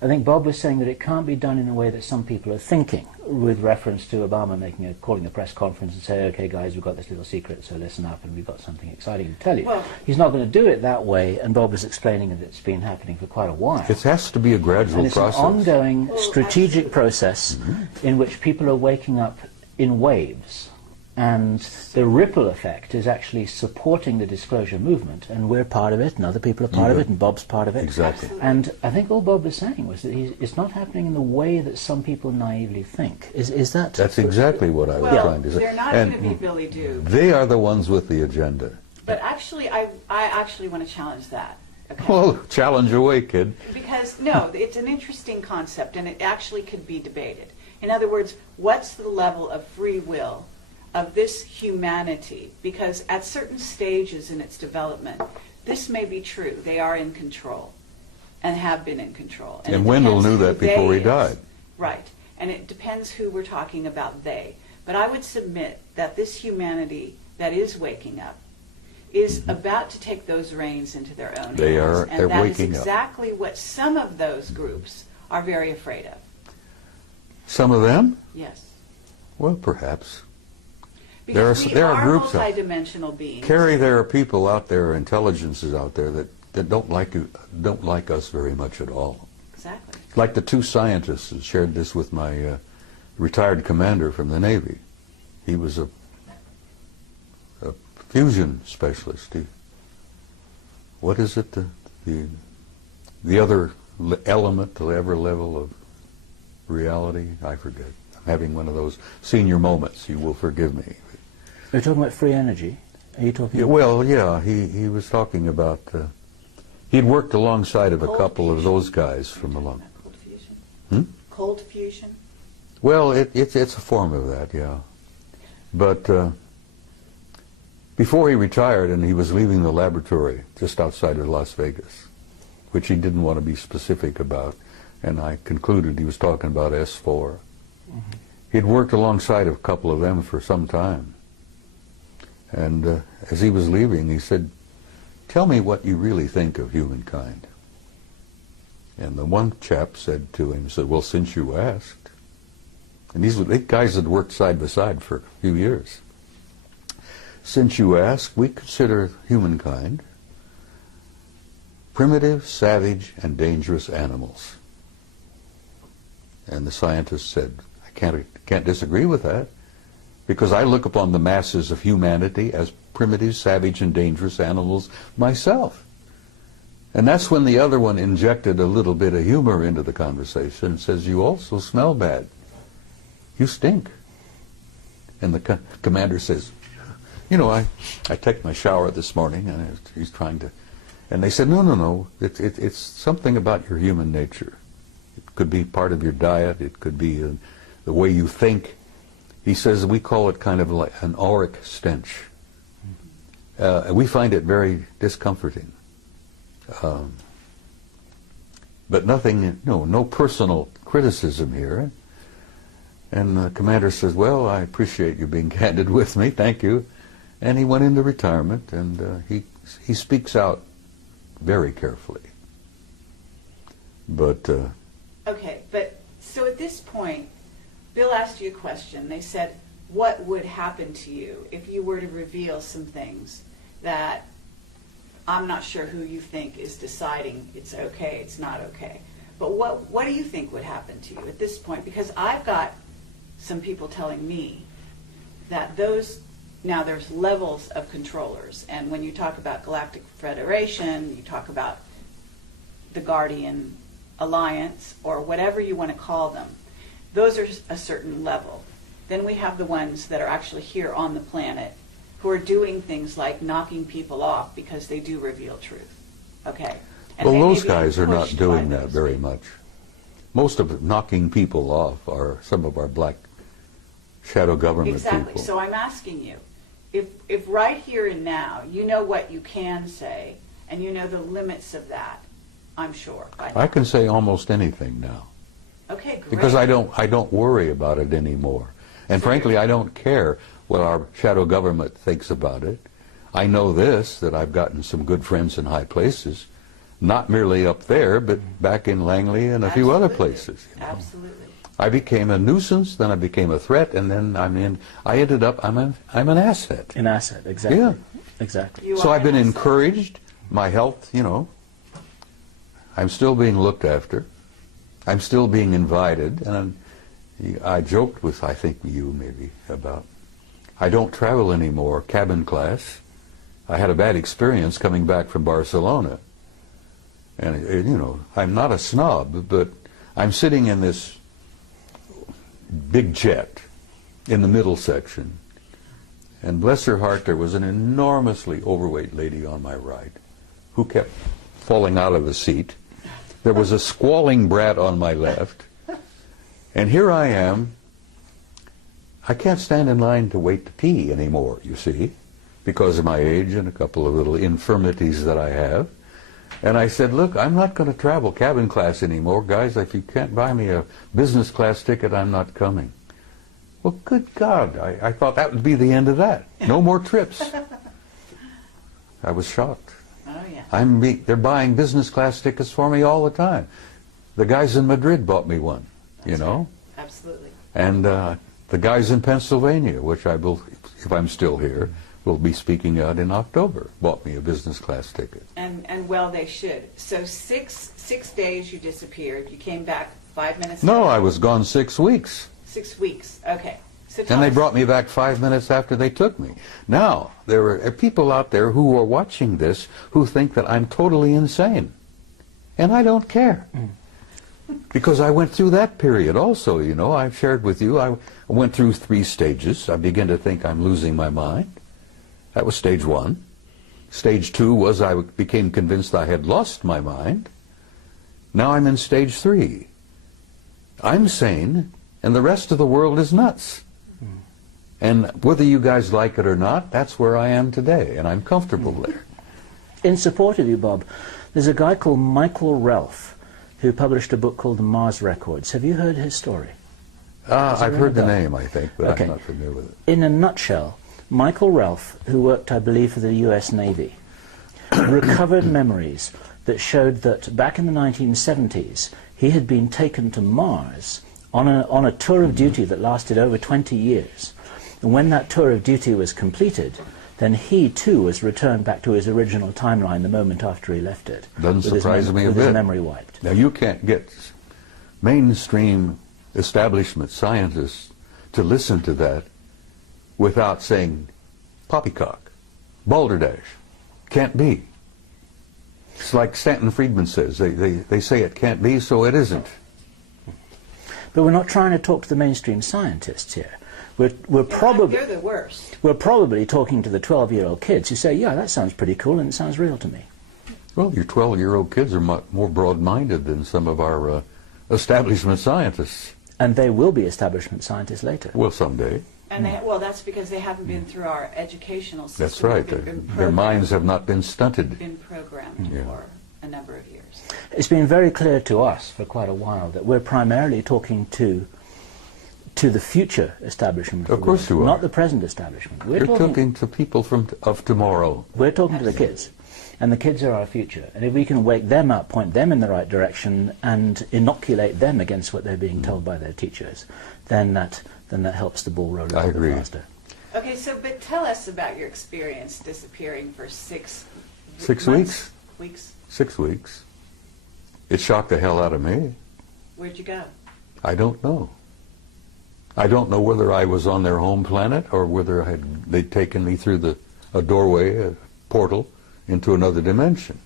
I think Bob was saying that it can't be done in a way that some people are thinking, with reference to Obama calling a press conference and say, okay guys, we've got this little secret, so listen up and we've got something exciting to tell you. Well, he's not going to do it that way, and Bob was explaining that it's been happening for quite a while. It has to be a gradual and it's process. an ongoing strategic process in which people are waking up in waves. And the ripple effect is actually supporting the disclosure movement, and we're part of it, and other people are part of it, and Bob's part of it. Exactly. And I think all Bob was saying was that it's not happening in the way that some people naively think. Is that? That's exactly what I was trying to say. They're not And going to be Billy Doob. they are the ones with the agenda. But actually, I actually want to challenge that. Okay? Well, challenge away, kid. Because, no, it's an interesting concept, and it actually could be debated. In other words, what's the level of free will of this humanity? Because at certain stages in its development, this may be true. They are in control and have been in control. And it Wendell depends knew who that before they he is. died. Right. And it depends who we're talking about, they. But I would submit that this humanity that is waking up is about to take those reins into their own hands. They're and that waking is up. exactly what some of those groups are very afraid of. Some of them? Yes. Well, perhaps. Because there are groups out- multidimensional beings. Carrie, there are people out there, intelligences out there that don't like us very much at all. Exactly. Like the two scientists who shared this with my retired commander from the Navy. He was a fusion specialist. What is it? The other element, the other level of reality? I forget. I'm having one of those senior moments. You will forgive me. You're talking about free energy. Are you talking? Yeah, well, yeah. He was talking about. He'd worked alongside of a Cold couple of fusion. those guys from along. Cold fusion. Hmm? Cold fusion. Well, it's a form of that, yeah. But before he retired, and he was leaving the laboratory just outside of Las Vegas, which he didn't want to be specific about, and I concluded he was talking about S4. He'd worked alongside of a couple of them for some time. And as he was leaving, he said, "Tell me what you really think of humankind." And the one chap said to him, he said, "Well, since you asked." And these guys had worked side by side for a few years. "Since you asked, we consider humankind primitive, savage, and dangerous animals." And the scientist said, "I can't disagree with that, because I look upon the masses of humanity as primitive, savage, and dangerous animals myself." And that's when the other one injected a little bit of humor into the conversation and says, "You also smell bad. You stink." And the commander says, "You know, I took my shower this morning," and he's trying to, and they said, no, it's something about your human nature. It could be part of your diet, it could be the way you think. He says we call it kind of like an auric stench. We find it very discomforting. But nothing, no personal criticism here. And the commander says, "Well, I appreciate you being candid with me, thank you." And he went into retirement, and he speaks out very carefully. But Okay, but so at this point, Bill asked you a question. They said, what would happen to you if you were to reveal some things that I'm not sure who you think is deciding it's okay, it's not okay. But what do you think would happen to you at this point? Because I've got some people telling me that now there's levels of controllers. And when you talk about Galactic Federation, you talk about the Guardian Alliance, or whatever you want to call them, those are a certain level. Then we have the ones that are actually here on the planet who are doing things like knocking people off because they do reveal truth. Okay? And well, they may those be guys are not pushed doing by that those very people. much. Most of knocking people off are some of our black shadow government Exactly. people. So I'm asking you, if right here and now you know what you can say and you know the limits of that, I'm sure. I can say almost anything now. Okay, great. Because I don't worry about it anymore. And frankly, I don't care what our shadow government thinks about it. I know this, that I've gotten some good friends in high places, not merely up there, but back in Langley and a few other places. You know. Absolutely. I became a nuisance, then I became a threat, and then I ended up, I'm an asset. An asset, exactly. Yeah. Exactly. So I've been encouraged, my health, you know, I'm still being looked after, I'm still being invited, and I joked with, I think you maybe, about, I don't travel anymore, cabin class. I had a bad experience coming back from Barcelona. And, you know, I'm not a snob, but I'm sitting in this big jet in the middle section. And bless her heart, there was an enormously overweight lady on my right who kept falling out of the seat. There was a squalling brat on my left. And here I am. I can't stand in line to wait to pee anymore, you see, because of my age and a couple of little infirmities that I have. And I said, look, I'm not going to travel cabin class anymore. Guys, if you can't buy me a business class ticket, I'm not coming. Well, good God, I thought that would be the end of that. No more trips. I was shocked. Oh, yeah. They're buying business class tickets for me all the time. The guys in Madrid bought me one, you know. Right. Absolutely. And the guys in Pennsylvania, which I will, if I'm still here, will be speaking out in October, bought me a business class ticket. And well, they should. So six days you disappeared. You came back 5 minutes No, later. I was gone 6 weeks. 6 weeks. Okay. So And they us. brought me back 5 minutes after they took me. Now, there are people out there who are watching this who think that I'm totally insane. And I don't care. Because I went through that period also, you know. I've shared with you, I went through 3 stages. I began to think I'm losing my mind. That was stage 1. Stage 2 was I became convinced I had lost my mind. Now I'm in stage 3. I'm sane, and the rest of the world is nuts. And whether you guys like it or not, that's where I am today, and I'm comfortable there. In support of you, Bob, there's a guy called Michael Ralph who published a book called The Mars Records. Have you heard his story? I've heard the name, I think, but Okay. I'm not familiar with it. In a nutshell, Michael Ralph, who worked, I believe, for the US Navy, recovered memories that showed that back in the 1970s, he had been taken to Mars on a tour of duty that lasted over 20 years. And when that tour of duty was completed, then he too was returned back to his original timeline the moment after he left it. Doesn't surprise me a with his bit. memory wiped. Now, you can't get mainstream establishment scientists to listen to that without saying poppycock, balderdash, can't be. It's like Stanton Friedman says, they say it can't be, so it isn't. But we're not trying to talk to the mainstream scientists here. We're probably They're the worst. we're probably talking to the 12-year-old kids who say, yeah, that sounds pretty cool and it sounds real to me. Well, your 12-year-old kids are more broad-minded than some of our establishment scientists. And they will be establishment scientists later. Well, someday. And well, that's because they haven't been through our educational system. That's right. They've been Their minds have not been stunted. been programmed Yeah. for a number of years. It's been very clear to us for quite a while that we're primarily talking to the future establishment. Of course you are. Not the present establishment. You're talking to people of tomorrow. We're talking to the kids. And the kids are our future. And if we can wake them up, point them in the right direction, and inoculate them against what they're being told by their teachers, then that helps the ball roll a I little agree. bit faster. Okay, so but tell us about your experience disappearing for 6 6 months? weeks? 6 weeks. It shocked the hell out of me. Where'd you go? I don't know. I don't know whether I was on their home planet or whether they'd taken me through a doorway, a portal, into another dimension.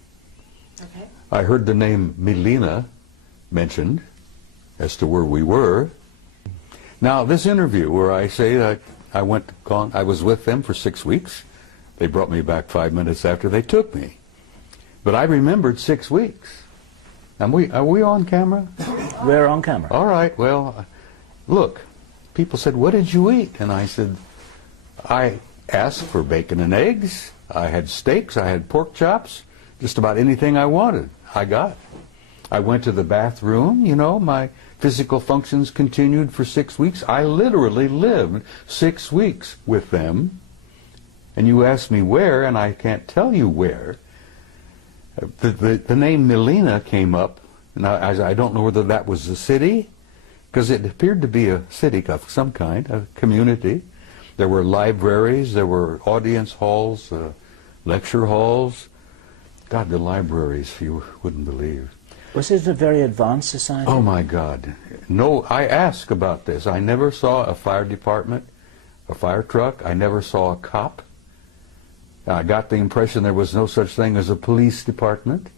Okay. I heard the name Milena mentioned as to where we were. Now, this interview where I say that I was with them for 6 weeks. They brought me back 5 minutes after they took me. But I remembered 6 weeks. Are we on camera? We're on camera. All right, well, look, people said, what did you eat? And I said, I asked for bacon and eggs. I had steaks, I had pork chops, just about anything I wanted, I got. I went to the bathroom, you know, my physical functions continued for 6 weeks. I literally lived 6 weeks with them And you ask me where, and I can't tell you where. The name Melina came up. Now, I don't know whether that was a city, because it appeared to be a city of some kind, a community. There were libraries, there were audience halls, lecture halls. God, the libraries, you wouldn't believe. Was it a very advanced society? Oh my God. No, I asked about this. I never saw a fire department, a fire truck. I never saw a cop. I got the impression there was no such thing as a police department.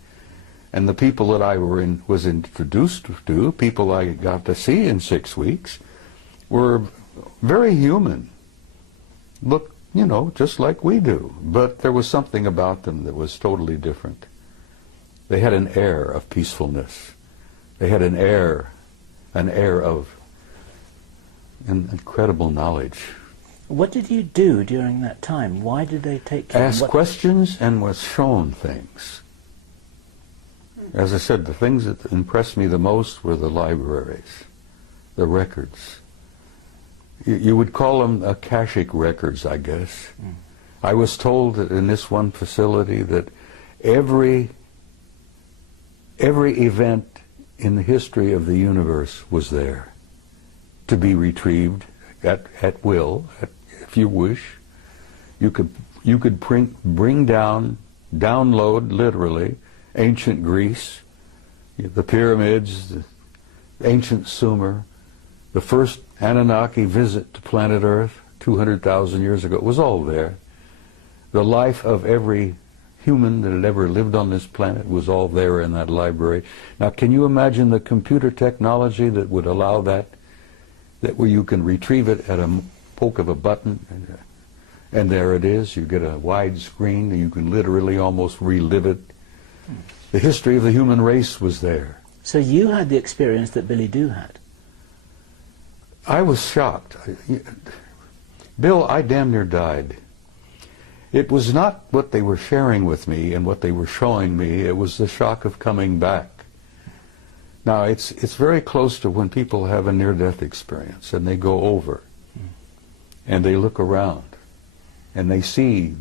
And the people that I was introduced to, people I got to see in 6 weeks, were very human. Looked, you know, just like we do. But there was something about them that was totally different. They had an air of peacefulness. They had an air of incredible knowledge. What did you do during that time? Why did they take you? Asked questions and was shown things. As I said, the things that impressed me the most were the libraries, the records. You would call them akashic records, I guess. I was told that in this one facility that every event in the history of the universe was there to be retrieved at will, if you wish. You could bring down, download literally, ancient Greece, the pyramids, the ancient Sumer, the first Anunnaki visit to planet Earth 200,000 years ago. It was all there. The life of every human that had ever lived on this planet was all there in that library. Now, can you imagine the computer technology that would allow that where you can retrieve it at a poke of a button, and there it is. You get a wide screen, and you can literally almost relive it. The history of the human race was there. So you had the experience that Billy Doo had? I was shocked. Bill, I damn near died. It was not what they were sharing with me and what they were showing me. It was the shock of coming back. Now, it's very close to when people have a near-death experience and they go over and they look around and they see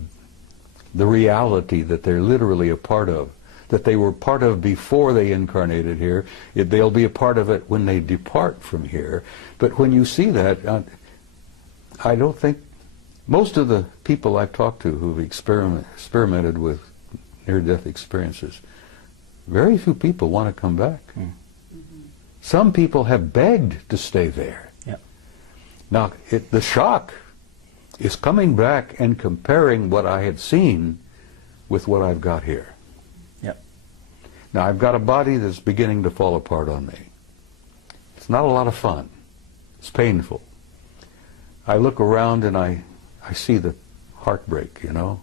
the reality that they're literally a part of, that they were part of before they incarnated here. They'll be a part of it when they depart from here. But when you see that, I don't think most of the people I've talked to who've experimented with near-death experiences, very few people want to come back. Some people have begged to stay there. Yep. Now, the shock is coming back and comparing what I had seen with what I've got here. Yep. Now, I've got a body that's beginning to fall apart on me. It's not a lot of fun. It's painful. I look around and I see the heartbreak, you know.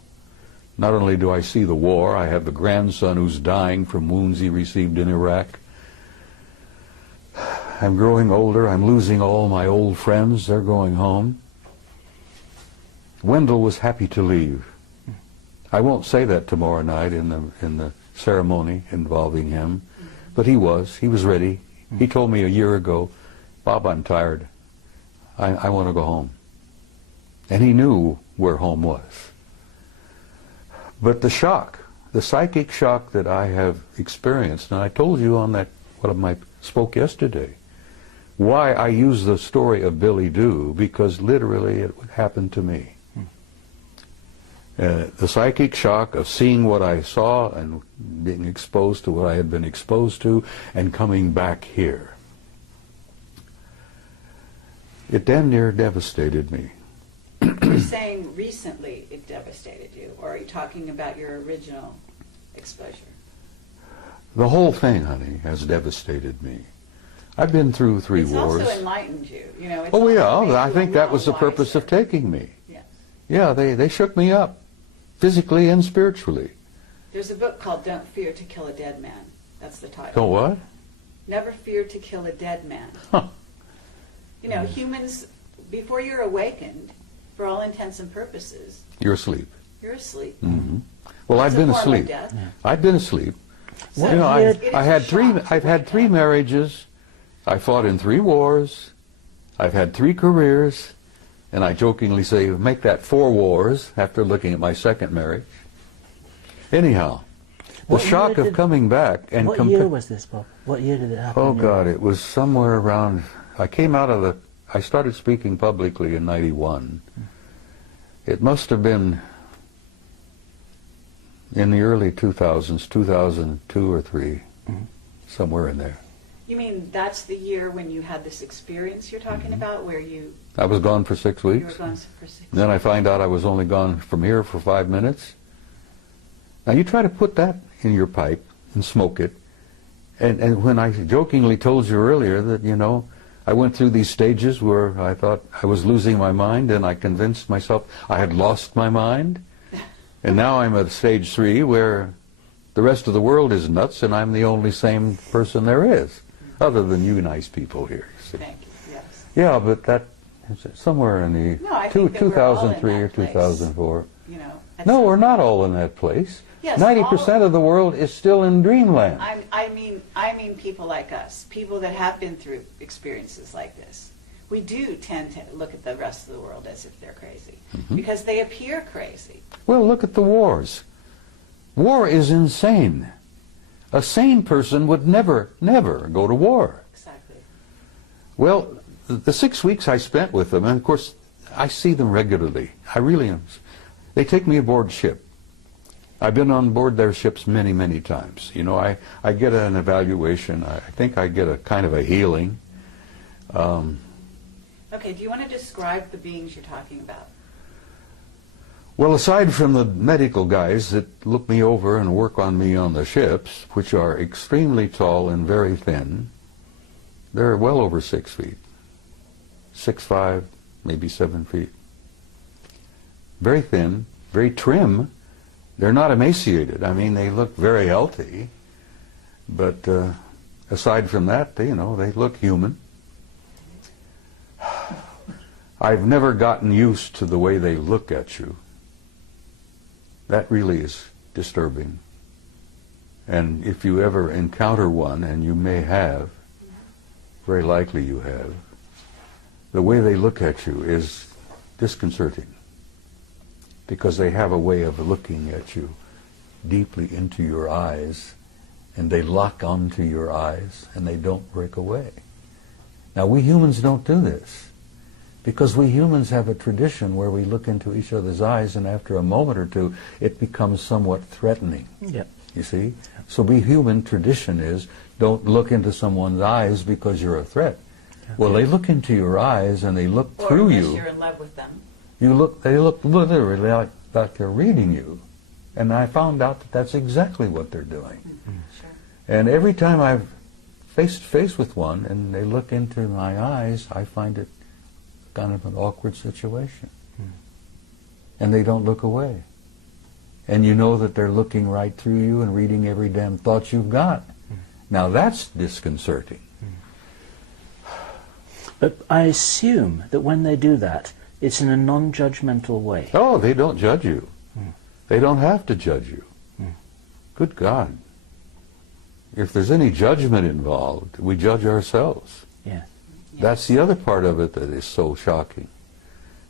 Not only do I see the war, I have a grandson who's dying from wounds he received in Iraq. I'm growing older. I'm losing all my old friends. They're going home. Wendell was happy to leave. I won't say that tomorrow night in the ceremony involving him, but he was ready. He told me a year ago, Bob, I'm tired. I want to go home. And he knew where home was. But the shock, the psychic shock that I have experienced, and I told you on that, I spoke yesterday, why I use the story of Billy Doo, because literally it happened to me. The psychic shock of seeing what I saw and being exposed to what I had been exposed to and coming back here. It damn near devastated me. You're saying recently it devastated you, or are you talking about your original exposure? The whole thing, honey, has devastated me. I've been through 3 wars. It's also enlightened you. You know, it's oh yeah, also I think that was the purpose of taking me. Yes. Yeah, they shook me up, physically and spiritually. There's a book called Don't Fear to Kill a Dead Man. That's the title. Don't what? Never fear to kill a dead man. Huh. You know, humans, before you're awakened, for all intents and purposes, You're asleep. you're asleep. Mm-hmm. Well, It's I've been a form of asleep. death. I've been asleep. So You know, it is I a had shock three. to I've had wake 3 up. marriages. I fought in 3 wars. I've had 3 careers. And I jokingly say, make that 4 wars after looking at my second marriage. Anyhow, the shock of coming back and... What year was this, Bob? What year did it happen? Oh, God, it was somewhere around... I started speaking publicly in 91. It must have been in the early 2000s, 2002 or 3, somewhere in there. You mean that's the year when you had this experience you're talking about, where I was gone for 6 you were weeks. gone for 6 weeks? Then I find out I was only gone from here for 5 minutes. Now you try to put that in your pipe and smoke it. And when I jokingly told you earlier that, you know, I went through these stages where I thought I was losing my mind, and I convinced myself I had lost my mind. And now I'm at stage 3 where the rest of the world is nuts and I'm the only sane person there is, other than you nice people here. See? Thank you, yes. Yeah, but that somewhere in the No, I think that we're all in 2003 or that place. 2004. You know, No, we're not all in that place. Yes, 90% of the world is still in dreamland. I mean people like us, people that have been through experiences like this. We do tend to look at the rest of the world as if they're crazy, because they appear crazy. Well, look at the wars. War is insane. A sane person would never go to war. Exactly. Well, the 6 weeks I spent with them, and of course, I see them regularly. I really am. They take me aboard ship. I've been on board their ships many, many times. You know, I get an evaluation. I think I get a kind of a healing. Okay, do you want to describe the beings you're talking about? Well, aside from the medical guys that look me over and work on me on the ships, which are extremely tall and very thin, they're well over 6 feet. 6'5", maybe 7 feet. Very thin, very trim. They're not emaciated. I mean, they look very healthy. But aside from that, they look human. I've never gotten used to the way they look at you. That really is disturbing. And if you ever encounter one, and you may have, very likely you have, the way they look at you is disconcerting, because they have a way of looking at you deeply into your eyes, and they lock onto your eyes, and they don't break away. Now, we humans don't do this, because we humans have a tradition where we look into each other's eyes, and after a moment or two, it becomes somewhat threatening. Yep. You see? So we human tradition is, don't look into someone's eyes because you're a threat. Well, they look into your eyes, and they look through Or you. unless you're in love with them. They look literally like they're reading you. And I found out that that's exactly what they're doing. Sure. And every time I've face to face with one and they look into my eyes, I find it kind of an awkward situation. And they don't look away. And you know that they're looking right through you and reading every damn thought you've got. Now that's disconcerting. But I assume that when they do that, it's in a non-judgmental way. Oh, they don't judge you. They don't have to judge you. Good God. If there's any judgment involved, we judge ourselves. Yeah. That's the other part of it that is so shocking.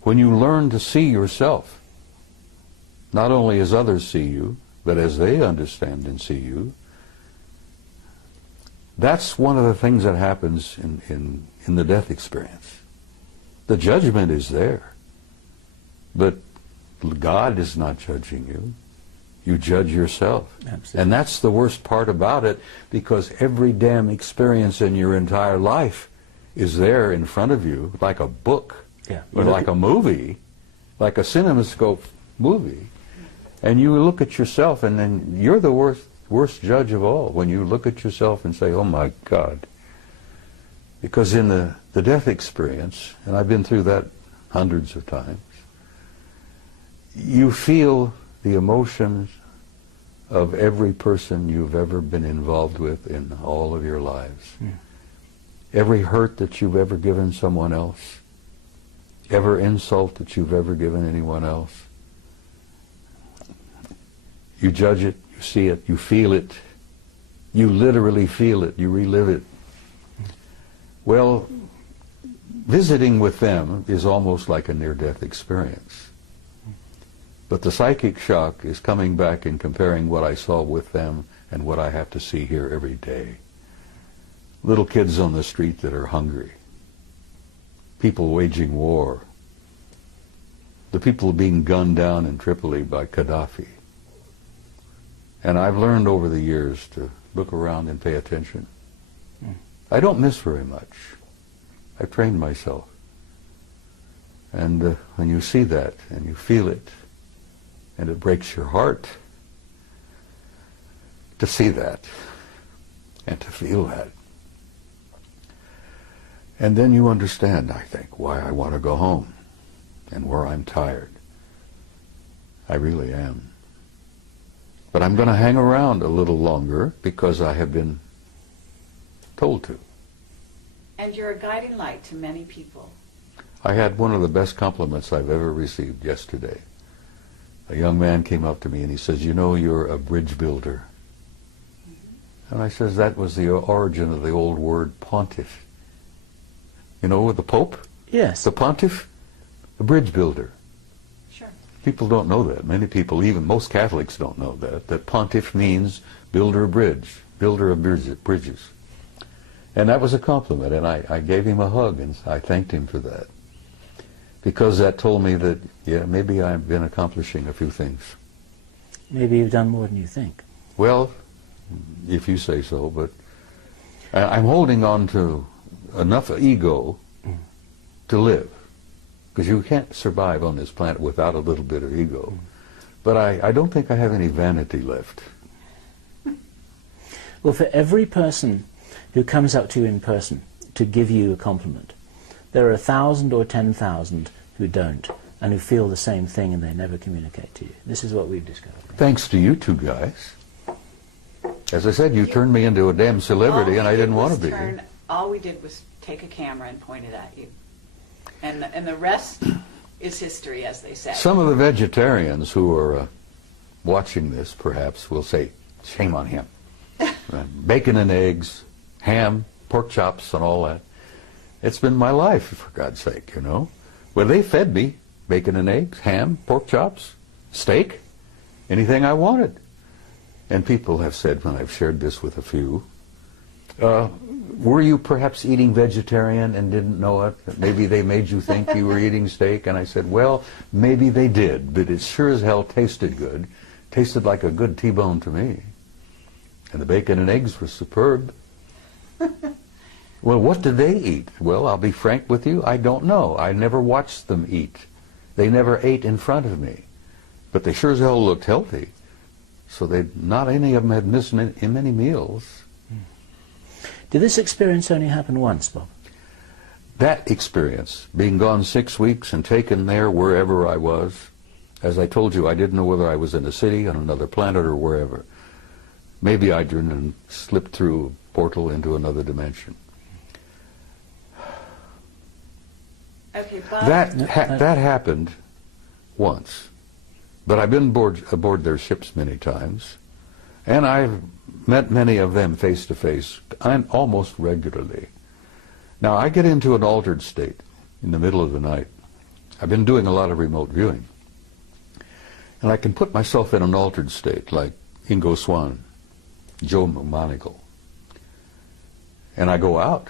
When you learn to see yourself, not only as others see you, but as they understand and see you, that's one of the things that happens in the death experience. The judgment is there, but God is not judging you. You judge yourself. Absolutely. And that's the worst part about it, because every damn experience in your entire life is there in front of you, like a book, Yeah. or like a movie, like a CinemaScope movie. And you look at yourself, and then you're the worst judge of all, when you look at yourself and say, oh my God. Because in the death experience, and I've been through that hundreds of times, you feel the emotions of every person you've ever been involved with in all of your lives. Every hurt that you've ever given someone else, every insult that you've ever given anyone else. You judge it, you see it, you feel it. You literally feel it, you relive it. Well, visiting with them is almost like a near-death experience. But the psychic shock is coming back and comparing what I saw with them and what I have to see here every day. Little kids on the street that are hungry. People waging war. The people being gunned down in Tripoli by Gaddafi. And I've learned over the years to look around and pay attention. I don't miss very much. I've trained myself. And when you see that and you feel it, and it breaks your heart to see that and to feel that. And then you understand, I think, why I want to go home and where I'm tired. I really am. But I'm going to hang around a little longer because I have been told to. And you're a guiding light to many people. I had one of the best compliments I've ever received yesterday. A young man came up to me and he says, "You know, you're a bridge builder." And I says, that was the origin of the old word pontiff. You know, with the Pope? Yes. The pontiff, the bridge builder. Sure. People don't know that. Many people, even most Catholics don't know that pontiff means builder of bridge, builder of bridges. And that was a compliment, and I gave him a hug, and I thanked him for that. Because that told me that, yeah, maybe I've been accomplishing a few things. Maybe you've done more than you think. Well, if you say so, but I'm holding on to enough ego to live. Because you can't survive on this planet without a little bit of ego. But I don't think I have any vanity left. Well, for every person who comes up to you in person to give you a compliment, there are 1,000 or 10,000 who don't, and who feel the same thing and they never communicate to you. This is what we've discovered. Thanks to you two guys. As I said, you turned me into a damn celebrity, and I didn't want to be. All we did was take a camera and point it at you. And the rest is history, as they say. Some of the vegetarians who are watching this, perhaps, will say, shame on him. Bacon and eggs, ham, pork chops, and all that. It's been my life, for God's sake, you know. Well, they fed me bacon and eggs, ham, pork chops, steak, anything I wanted. And people have said, when I've shared this with a few, were you perhaps eating vegetarian and didn't know it? Maybe they made you think you were eating steak. And I said, well, maybe they did, but it sure as hell tasted good. Tasted like a good T-bone to me. And the bacon and eggs were superb. Well, what did they eat? Well, I'll be frank with you, I don't know. I never watched them eat. They never ate in front of me. But they sure as hell looked healthy. So not any of them had missed many meals. Did this experience only happen once, Bob? That experience, being gone 6 weeks and taken there wherever I was, as I told you, I didn't know whether I was in a city, on another planet, or wherever. Maybe I didn't slip through a portal into another dimension. Okay, Bob. That happened once. But I've been aboard their ships many times, and I've met many of them face to face, almost regularly. Now, I get into an altered state in the middle of the night. I've been doing a lot of remote viewing. And I can put myself in an altered state, like Ingo Swann, Joe McMoneagle. And I go out.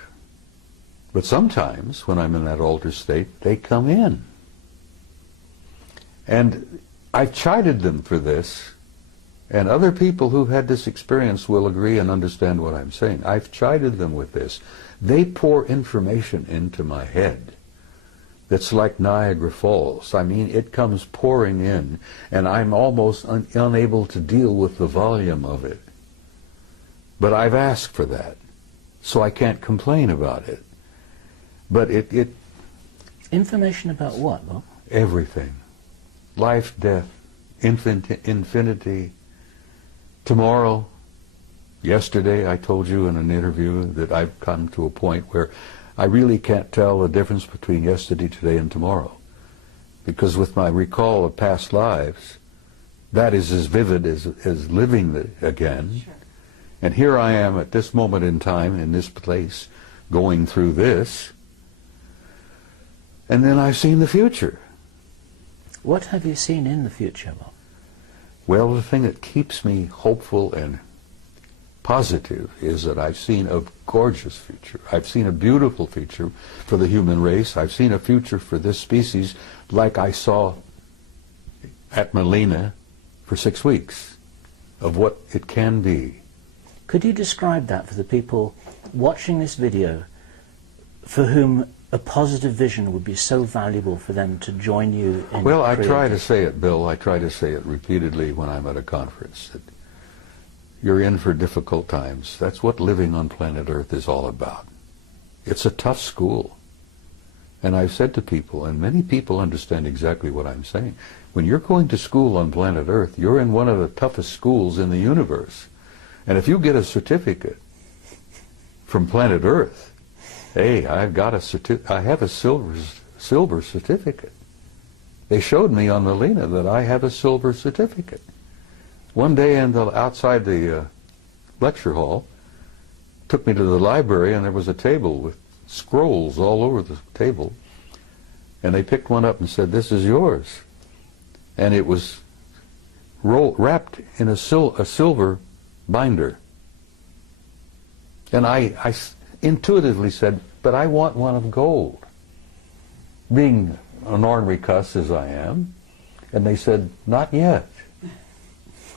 But sometimes, when I'm in that altered state, they come in. And I've chided them for this, and other people who've had this experience will agree and understand what I'm saying. I've chided them with this. They pour information into my head that's like Niagara Falls. I mean, it comes pouring in, and I'm almost unable to deal with the volume of it. But I've asked for that, so I can't complain about it. But it Information about what, Bob? Everything. Life, death, infinity, tomorrow. Yesterday I told you in an interview that I've come to a point where I really can't tell the difference between yesterday, today, and tomorrow. Because with my recall of past lives, that is as vivid as living again. Sure. And here I am at this moment in time, in this place, going through this. And then I've seen the future. What have you seen in the future, Bob? Well, the thing that keeps me hopeful and positive is that I've seen a gorgeous future. I've seen a beautiful future for the human race. I've seen a future for this species like I saw at Melina for 6 weeks of what it can be. Could you describe that for the people watching this video for whom a positive vision would be so valuable for them to join you in Well, I creating? try to say it, Bill. I try to say it repeatedly when I'm at a conference. That you're in for difficult times. That's what living on planet Earth is all about. It's a tough school. And I've said to people, and many people understand exactly what I'm saying, when you're going to school on planet Earth, you're in one of the toughest schools in the universe. And if you get a certificate from planet Earth, hey, I have a silver certificate. They showed me on Melina that I have a silver certificate. One day outside the lecture hall, took me to the library, and there was a table with scrolls all over the table. And they picked one up and said, "This is yours." And it was wrapped in a silver binder. And I intuitively said, "But I want one of gold," being an ornery cuss as I am. And they said, "Not yet.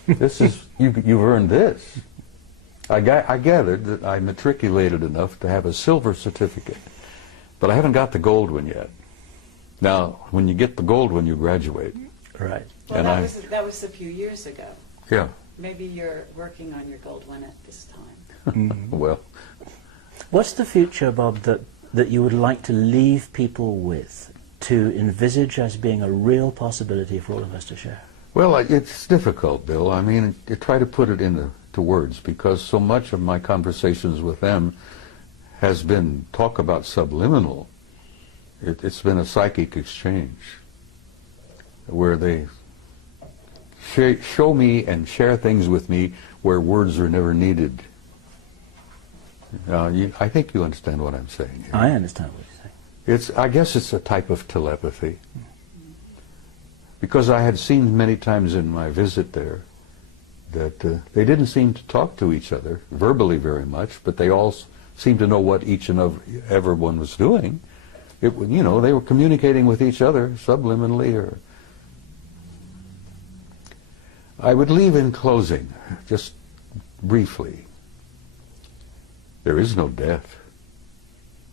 This is you've earned this." I gathered that I matriculated enough to have a silver certificate, but I haven't got the gold one yet. Now, when you get the gold one, you graduate. Right. Well, And that was a few years ago. Yeah. Maybe you're working on your gold one at this time. Well, What's the future, Bob, that you would like to leave people with, to envisage as being a real possibility for all of us to share? well, it's difficult, Bill. I mean, you try to put it into words because so much of my conversations with them has been talk about subliminal. It's been a psychic exchange where they show me and share things with me where words are never needed. I think you understand what I'm saying here. I understand what you're saying. I guess it's a type of telepathy. Because I had seen many times in my visit there that they didn't seem to talk to each other verbally very much, but they all seemed to know what each and everyone was doing. They were communicating with each other subliminally. Or I would leave in closing, just briefly. There is no death.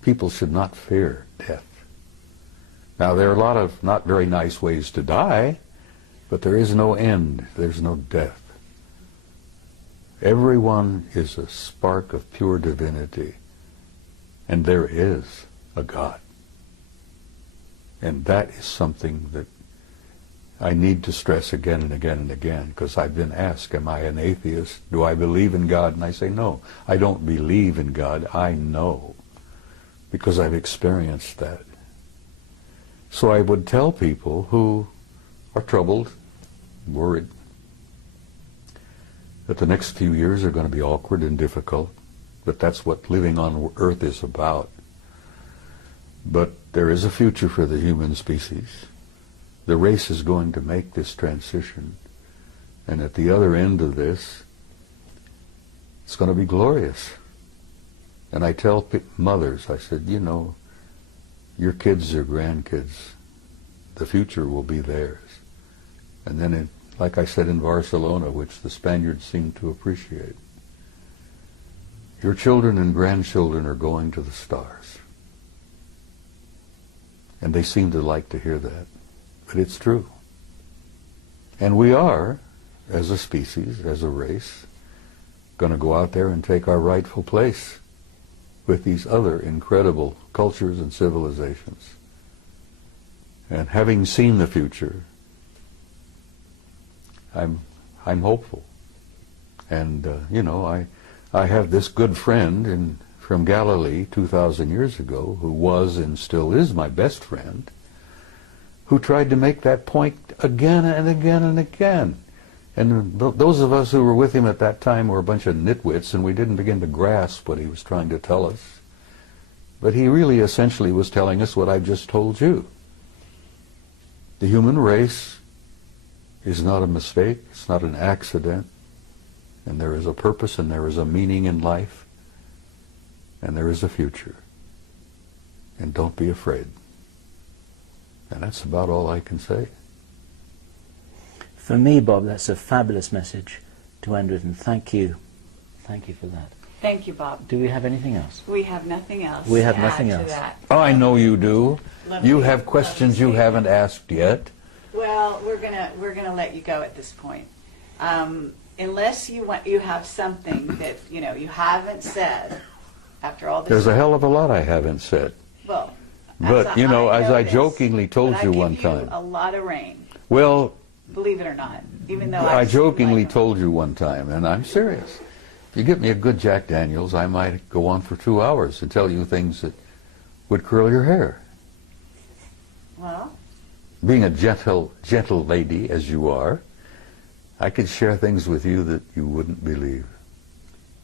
People should not fear death. Now, there are a lot of not very nice ways to die, but there is no end. There's no death. Everyone is a spark of pure divinity, and there is a God. And that is something that I need to stress again and again and again, because I've been asked, am I an atheist? Do I believe in God? And I say, no, I don't believe in God. I know, because I've experienced that. So I would tell people who are troubled, worried, that the next few years are going to be awkward and difficult, but that's what living on Earth is about. But there is a future for the human species. The race is going to make this transition, and at the other end of this, it's going to be glorious. And I tell mothers, I said, your kids or grandkids, the future will be theirs. And then, like I said in Barcelona, which the Spaniards seem to appreciate, your children and grandchildren are going to the stars. And they seem to like to hear that. But it's true. And we are, as a species, as a race, going to go out there and take our rightful place with these other incredible cultures and civilizations. And having seen the future, I'm hopeful. And, I have this good friend from Galilee 2,000 years ago who was and still is my best friend, who tried to make that point again and again and again. And those of us who were with him at that time were a bunch of nitwits, and we didn't begin to grasp what he was trying to tell us. But he really essentially was telling us what I just told you. The human race is not a mistake, it's not an accident, and there is a purpose and there is a meaning in life, and there is a future. And don't be afraid. And that's about all I can say. For me, Bob, that's a fabulous message to end with, and thank you. Thank you for that. Thank you, Bob. Do we have anything else? We have nothing else. We have to nothing add else. To that. Oh, I know you do. Lovely. You have questions you haven't asked yet. Well, we're gonna let you go at this point, unless you have something that you haven't said after all this. There's a hell of a lot I haven't said. Well, But, as I this, jokingly told but you I give one you time. a lot of rain, Well, believe it or not. Even though I I've jokingly seen told you one time, and I'm serious. If you get me a good Jack Daniels, I might go on for 2 hours and tell you things that would curl your hair. Well, Being a gentle lady as you are, I could share things with you that you wouldn't believe.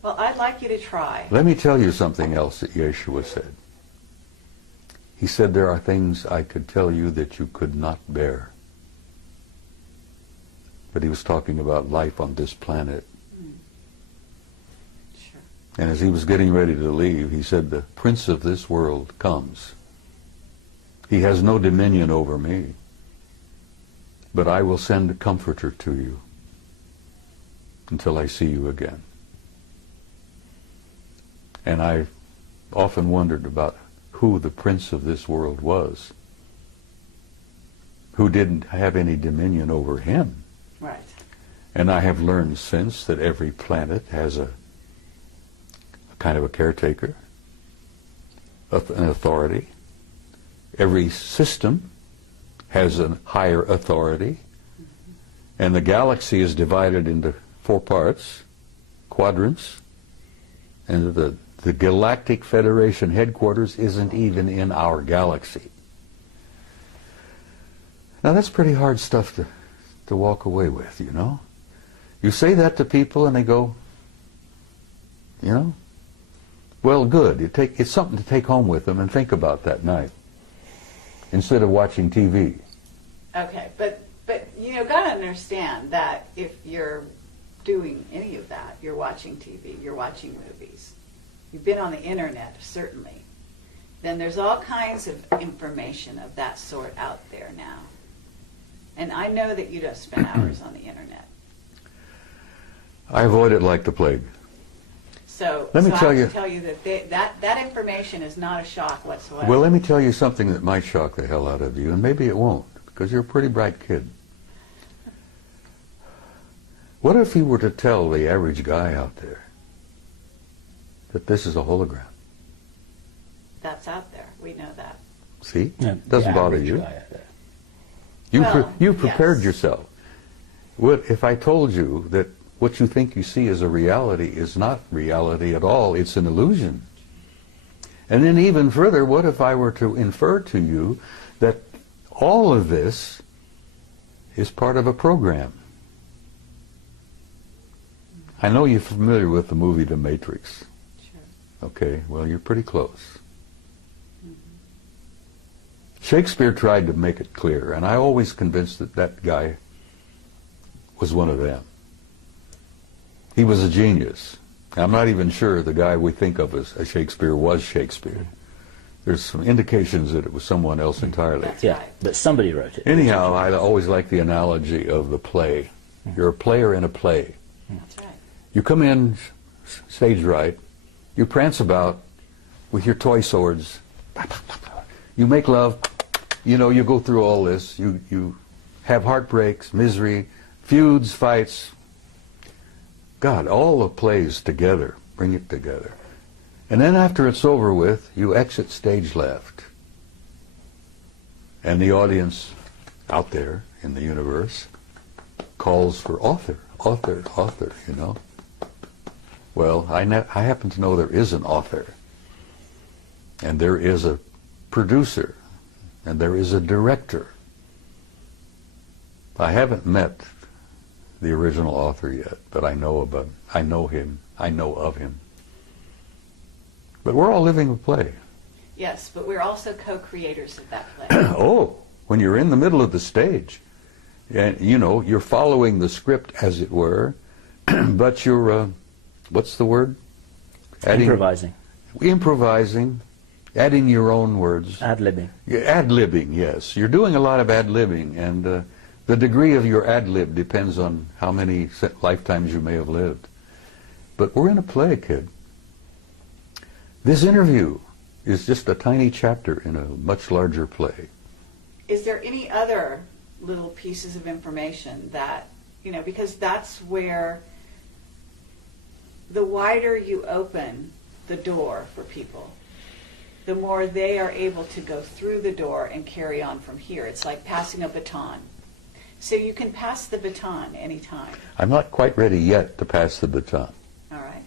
well, I'd like you to try. Let me tell you something else that Yeshua said. He said there are things I could tell you that you could not bear. But he was talking about life on this planet. Sure. And as he was getting ready to leave, he said, the prince of this world comes. He has no dominion over me, but I will send a comforter to you until I see you again. And I often wondered about who the prince of this world was, who didn't have any dominion over him. Right. And I have learned since that every planet has a kind of a caretaker, an authority. Every system has a higher authority. And the galaxy is divided into 4 parts, quadrants. And the Galactic Federation headquarters isn't even in our galaxy. Now that's pretty hard stuff to walk away with, You say that to people and they go, well, good. It's something to take home with them and think about that night instead of watching TV. Okay, but gotta understand that if you're doing any of that, you're watching TV, you're watching movies, you've been on the internet, certainly, then there's all kinds of information of that sort out there now. And I know that you don't spend hours on the internet. I avoid it like the plague. So Let me I tell have you- to tell you that information is not a shock whatsoever. Well, let me tell you something that might shock the hell out of you, and maybe it won't, because you're a pretty bright kid. What if you were to tell the average guy out there that this is a hologram? That's out there. We know that. See? No, Doesn't the bother average you. guy out there. You prepared yes. yourself. What if I told you that what you think you see as a reality is not reality at all, it's an illusion? And then even further, what if I were to infer to you that all of this is part of a program? I know you're familiar with the movie The Matrix. Sure. Okay, well, you're pretty close. Shakespeare tried to make it clear, and I always convinced that that guy was one of them. He was a genius. I'm not even sure the guy we think of as Shakespeare was Shakespeare. There's some indications that it was someone else entirely. That's Yeah, right. but somebody wrote it. Anyhow, I always like the analogy of the play. You're a player in a play. That's right. You come in stage right, you prance about with your toy swords, you make love, you go through all this, you have heartbreaks, misery, feuds, fights. God, all the plays together, bring it together. And then after it's over with, you exit stage left. And the audience out there in the universe calls for author. Well, I happen to know there is an author, and there is a producer, and there is a director. I haven't met the original author yet, but I know of him. But we're all living a play. Yes, but we're also co-creators of that play. Oh, when you're in the middle of the stage, and you know, you're following the script as it were, but you're, what's the word? Improvising, adding your own words. Ad-libbing. Yeah, ad-libbing, yes. You're doing a lot of ad-libbing, and the degree of your ad-lib depends on how many lifetimes you may have lived. But we're in a play, kid. This interview is just a tiny chapter in a much larger play. Is there any other little pieces of information that, you know, because that's where the wider you open the door for people, the more they are able to go through the door and carry on from here. It's like passing a baton. So you can pass the baton anytime. I'm not quite ready yet to pass the baton. All right.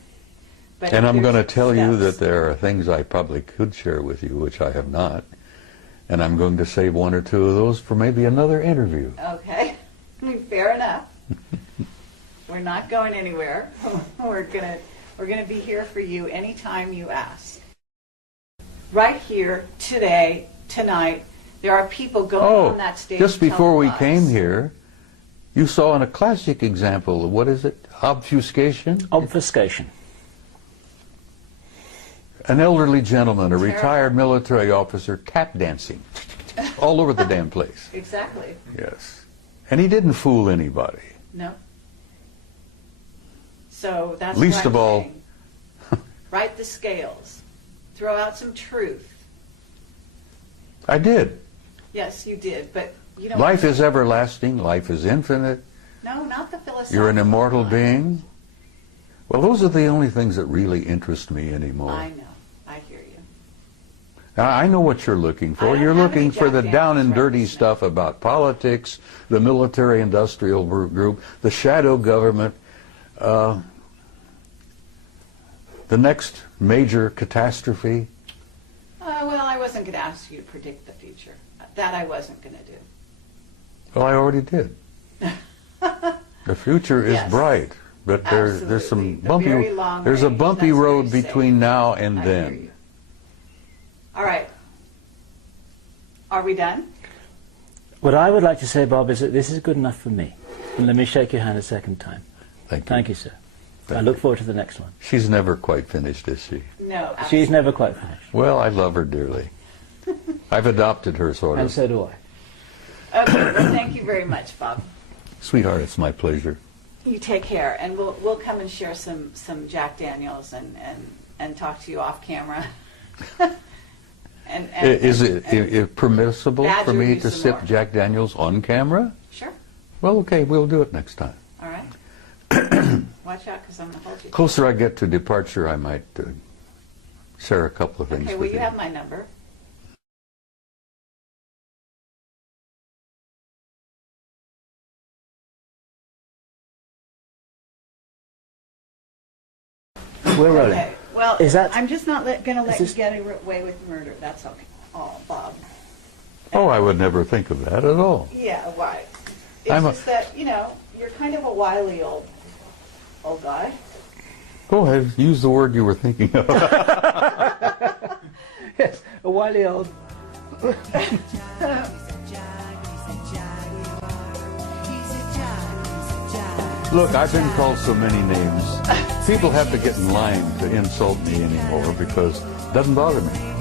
But And I'm going to tell you steps. that there are things I probably could share with you, which I have not. And I'm going to save one or two of those for maybe another interview. Okay. I mean, fair enough. We're not going anywhere. We're gonna be here for you anytime you ask. Right here, today, tonight, there are people going on that stage. Just before we telling us. came here, you saw in a classic example of, what is it? Obfuscation? Obfuscation. An elderly gentleman, a Terrible. retired military officer, tap dancing all over the damn place. Exactly. Yes. And he didn't fool anybody. No. So that's Least what I'm of all- saying. Right the scales. Throw out some truth. I did. Yes, you did, but you don't. Life is everlasting. Life is infinite. No, not the philosophical. You're an immortal one. being. Well, those are the only things that really interest me anymore. I know. I hear you. Now, I know what you're looking I for. don't You're have looking any for the Jack down and Daniels dirty records now. stuff about politics, the military-industrial group, the shadow government, the next major catastrophe. Well, I wasn't going to ask you to predict the future. That I wasn't going to do. Well, I already did. The future is Yes. bright, but there's some Absolutely. The bumpy. very long There's a range, bumpy that's road very safe. between now and I hear then. you. All right. Are we done? What I would like to say, Bob, is that this is good enough for me. And let me shake your hand a second time. Thank you. Thank you, sir. Thank I look forward to the next one. She's never quite finished, is she? No. She's never quite finished. Well, I love her dearly. I've adopted her, sort And of. so do I. Okay. Well, thank you very much, Bob. Sweetheart, it's my pleasure. You take care, and we'll come and share some Jack Daniels and talk to you off camera. Is it permissible for badger me you to some sip more. Jack Daniels on camera? Sure. Well, okay, we'll do it next time. All right. Watch out, because I'm going to hold you. Closer I get to departure, I might share a couple of things Okay. Well, with you have my number. We're rolling. Okay. Well, Is that- I'm just not going to let this- you get away with murder. That's okay. Oh, Bob. Oh, I would never think of that at all. Yeah, why? It's I'm a- just that, you're kind of a wily old guy. Go ahead, use the word you were thinking of. Yes, a wily old. Look, I've been called so many names. People have to get in line to insult me anymore because it doesn't bother me.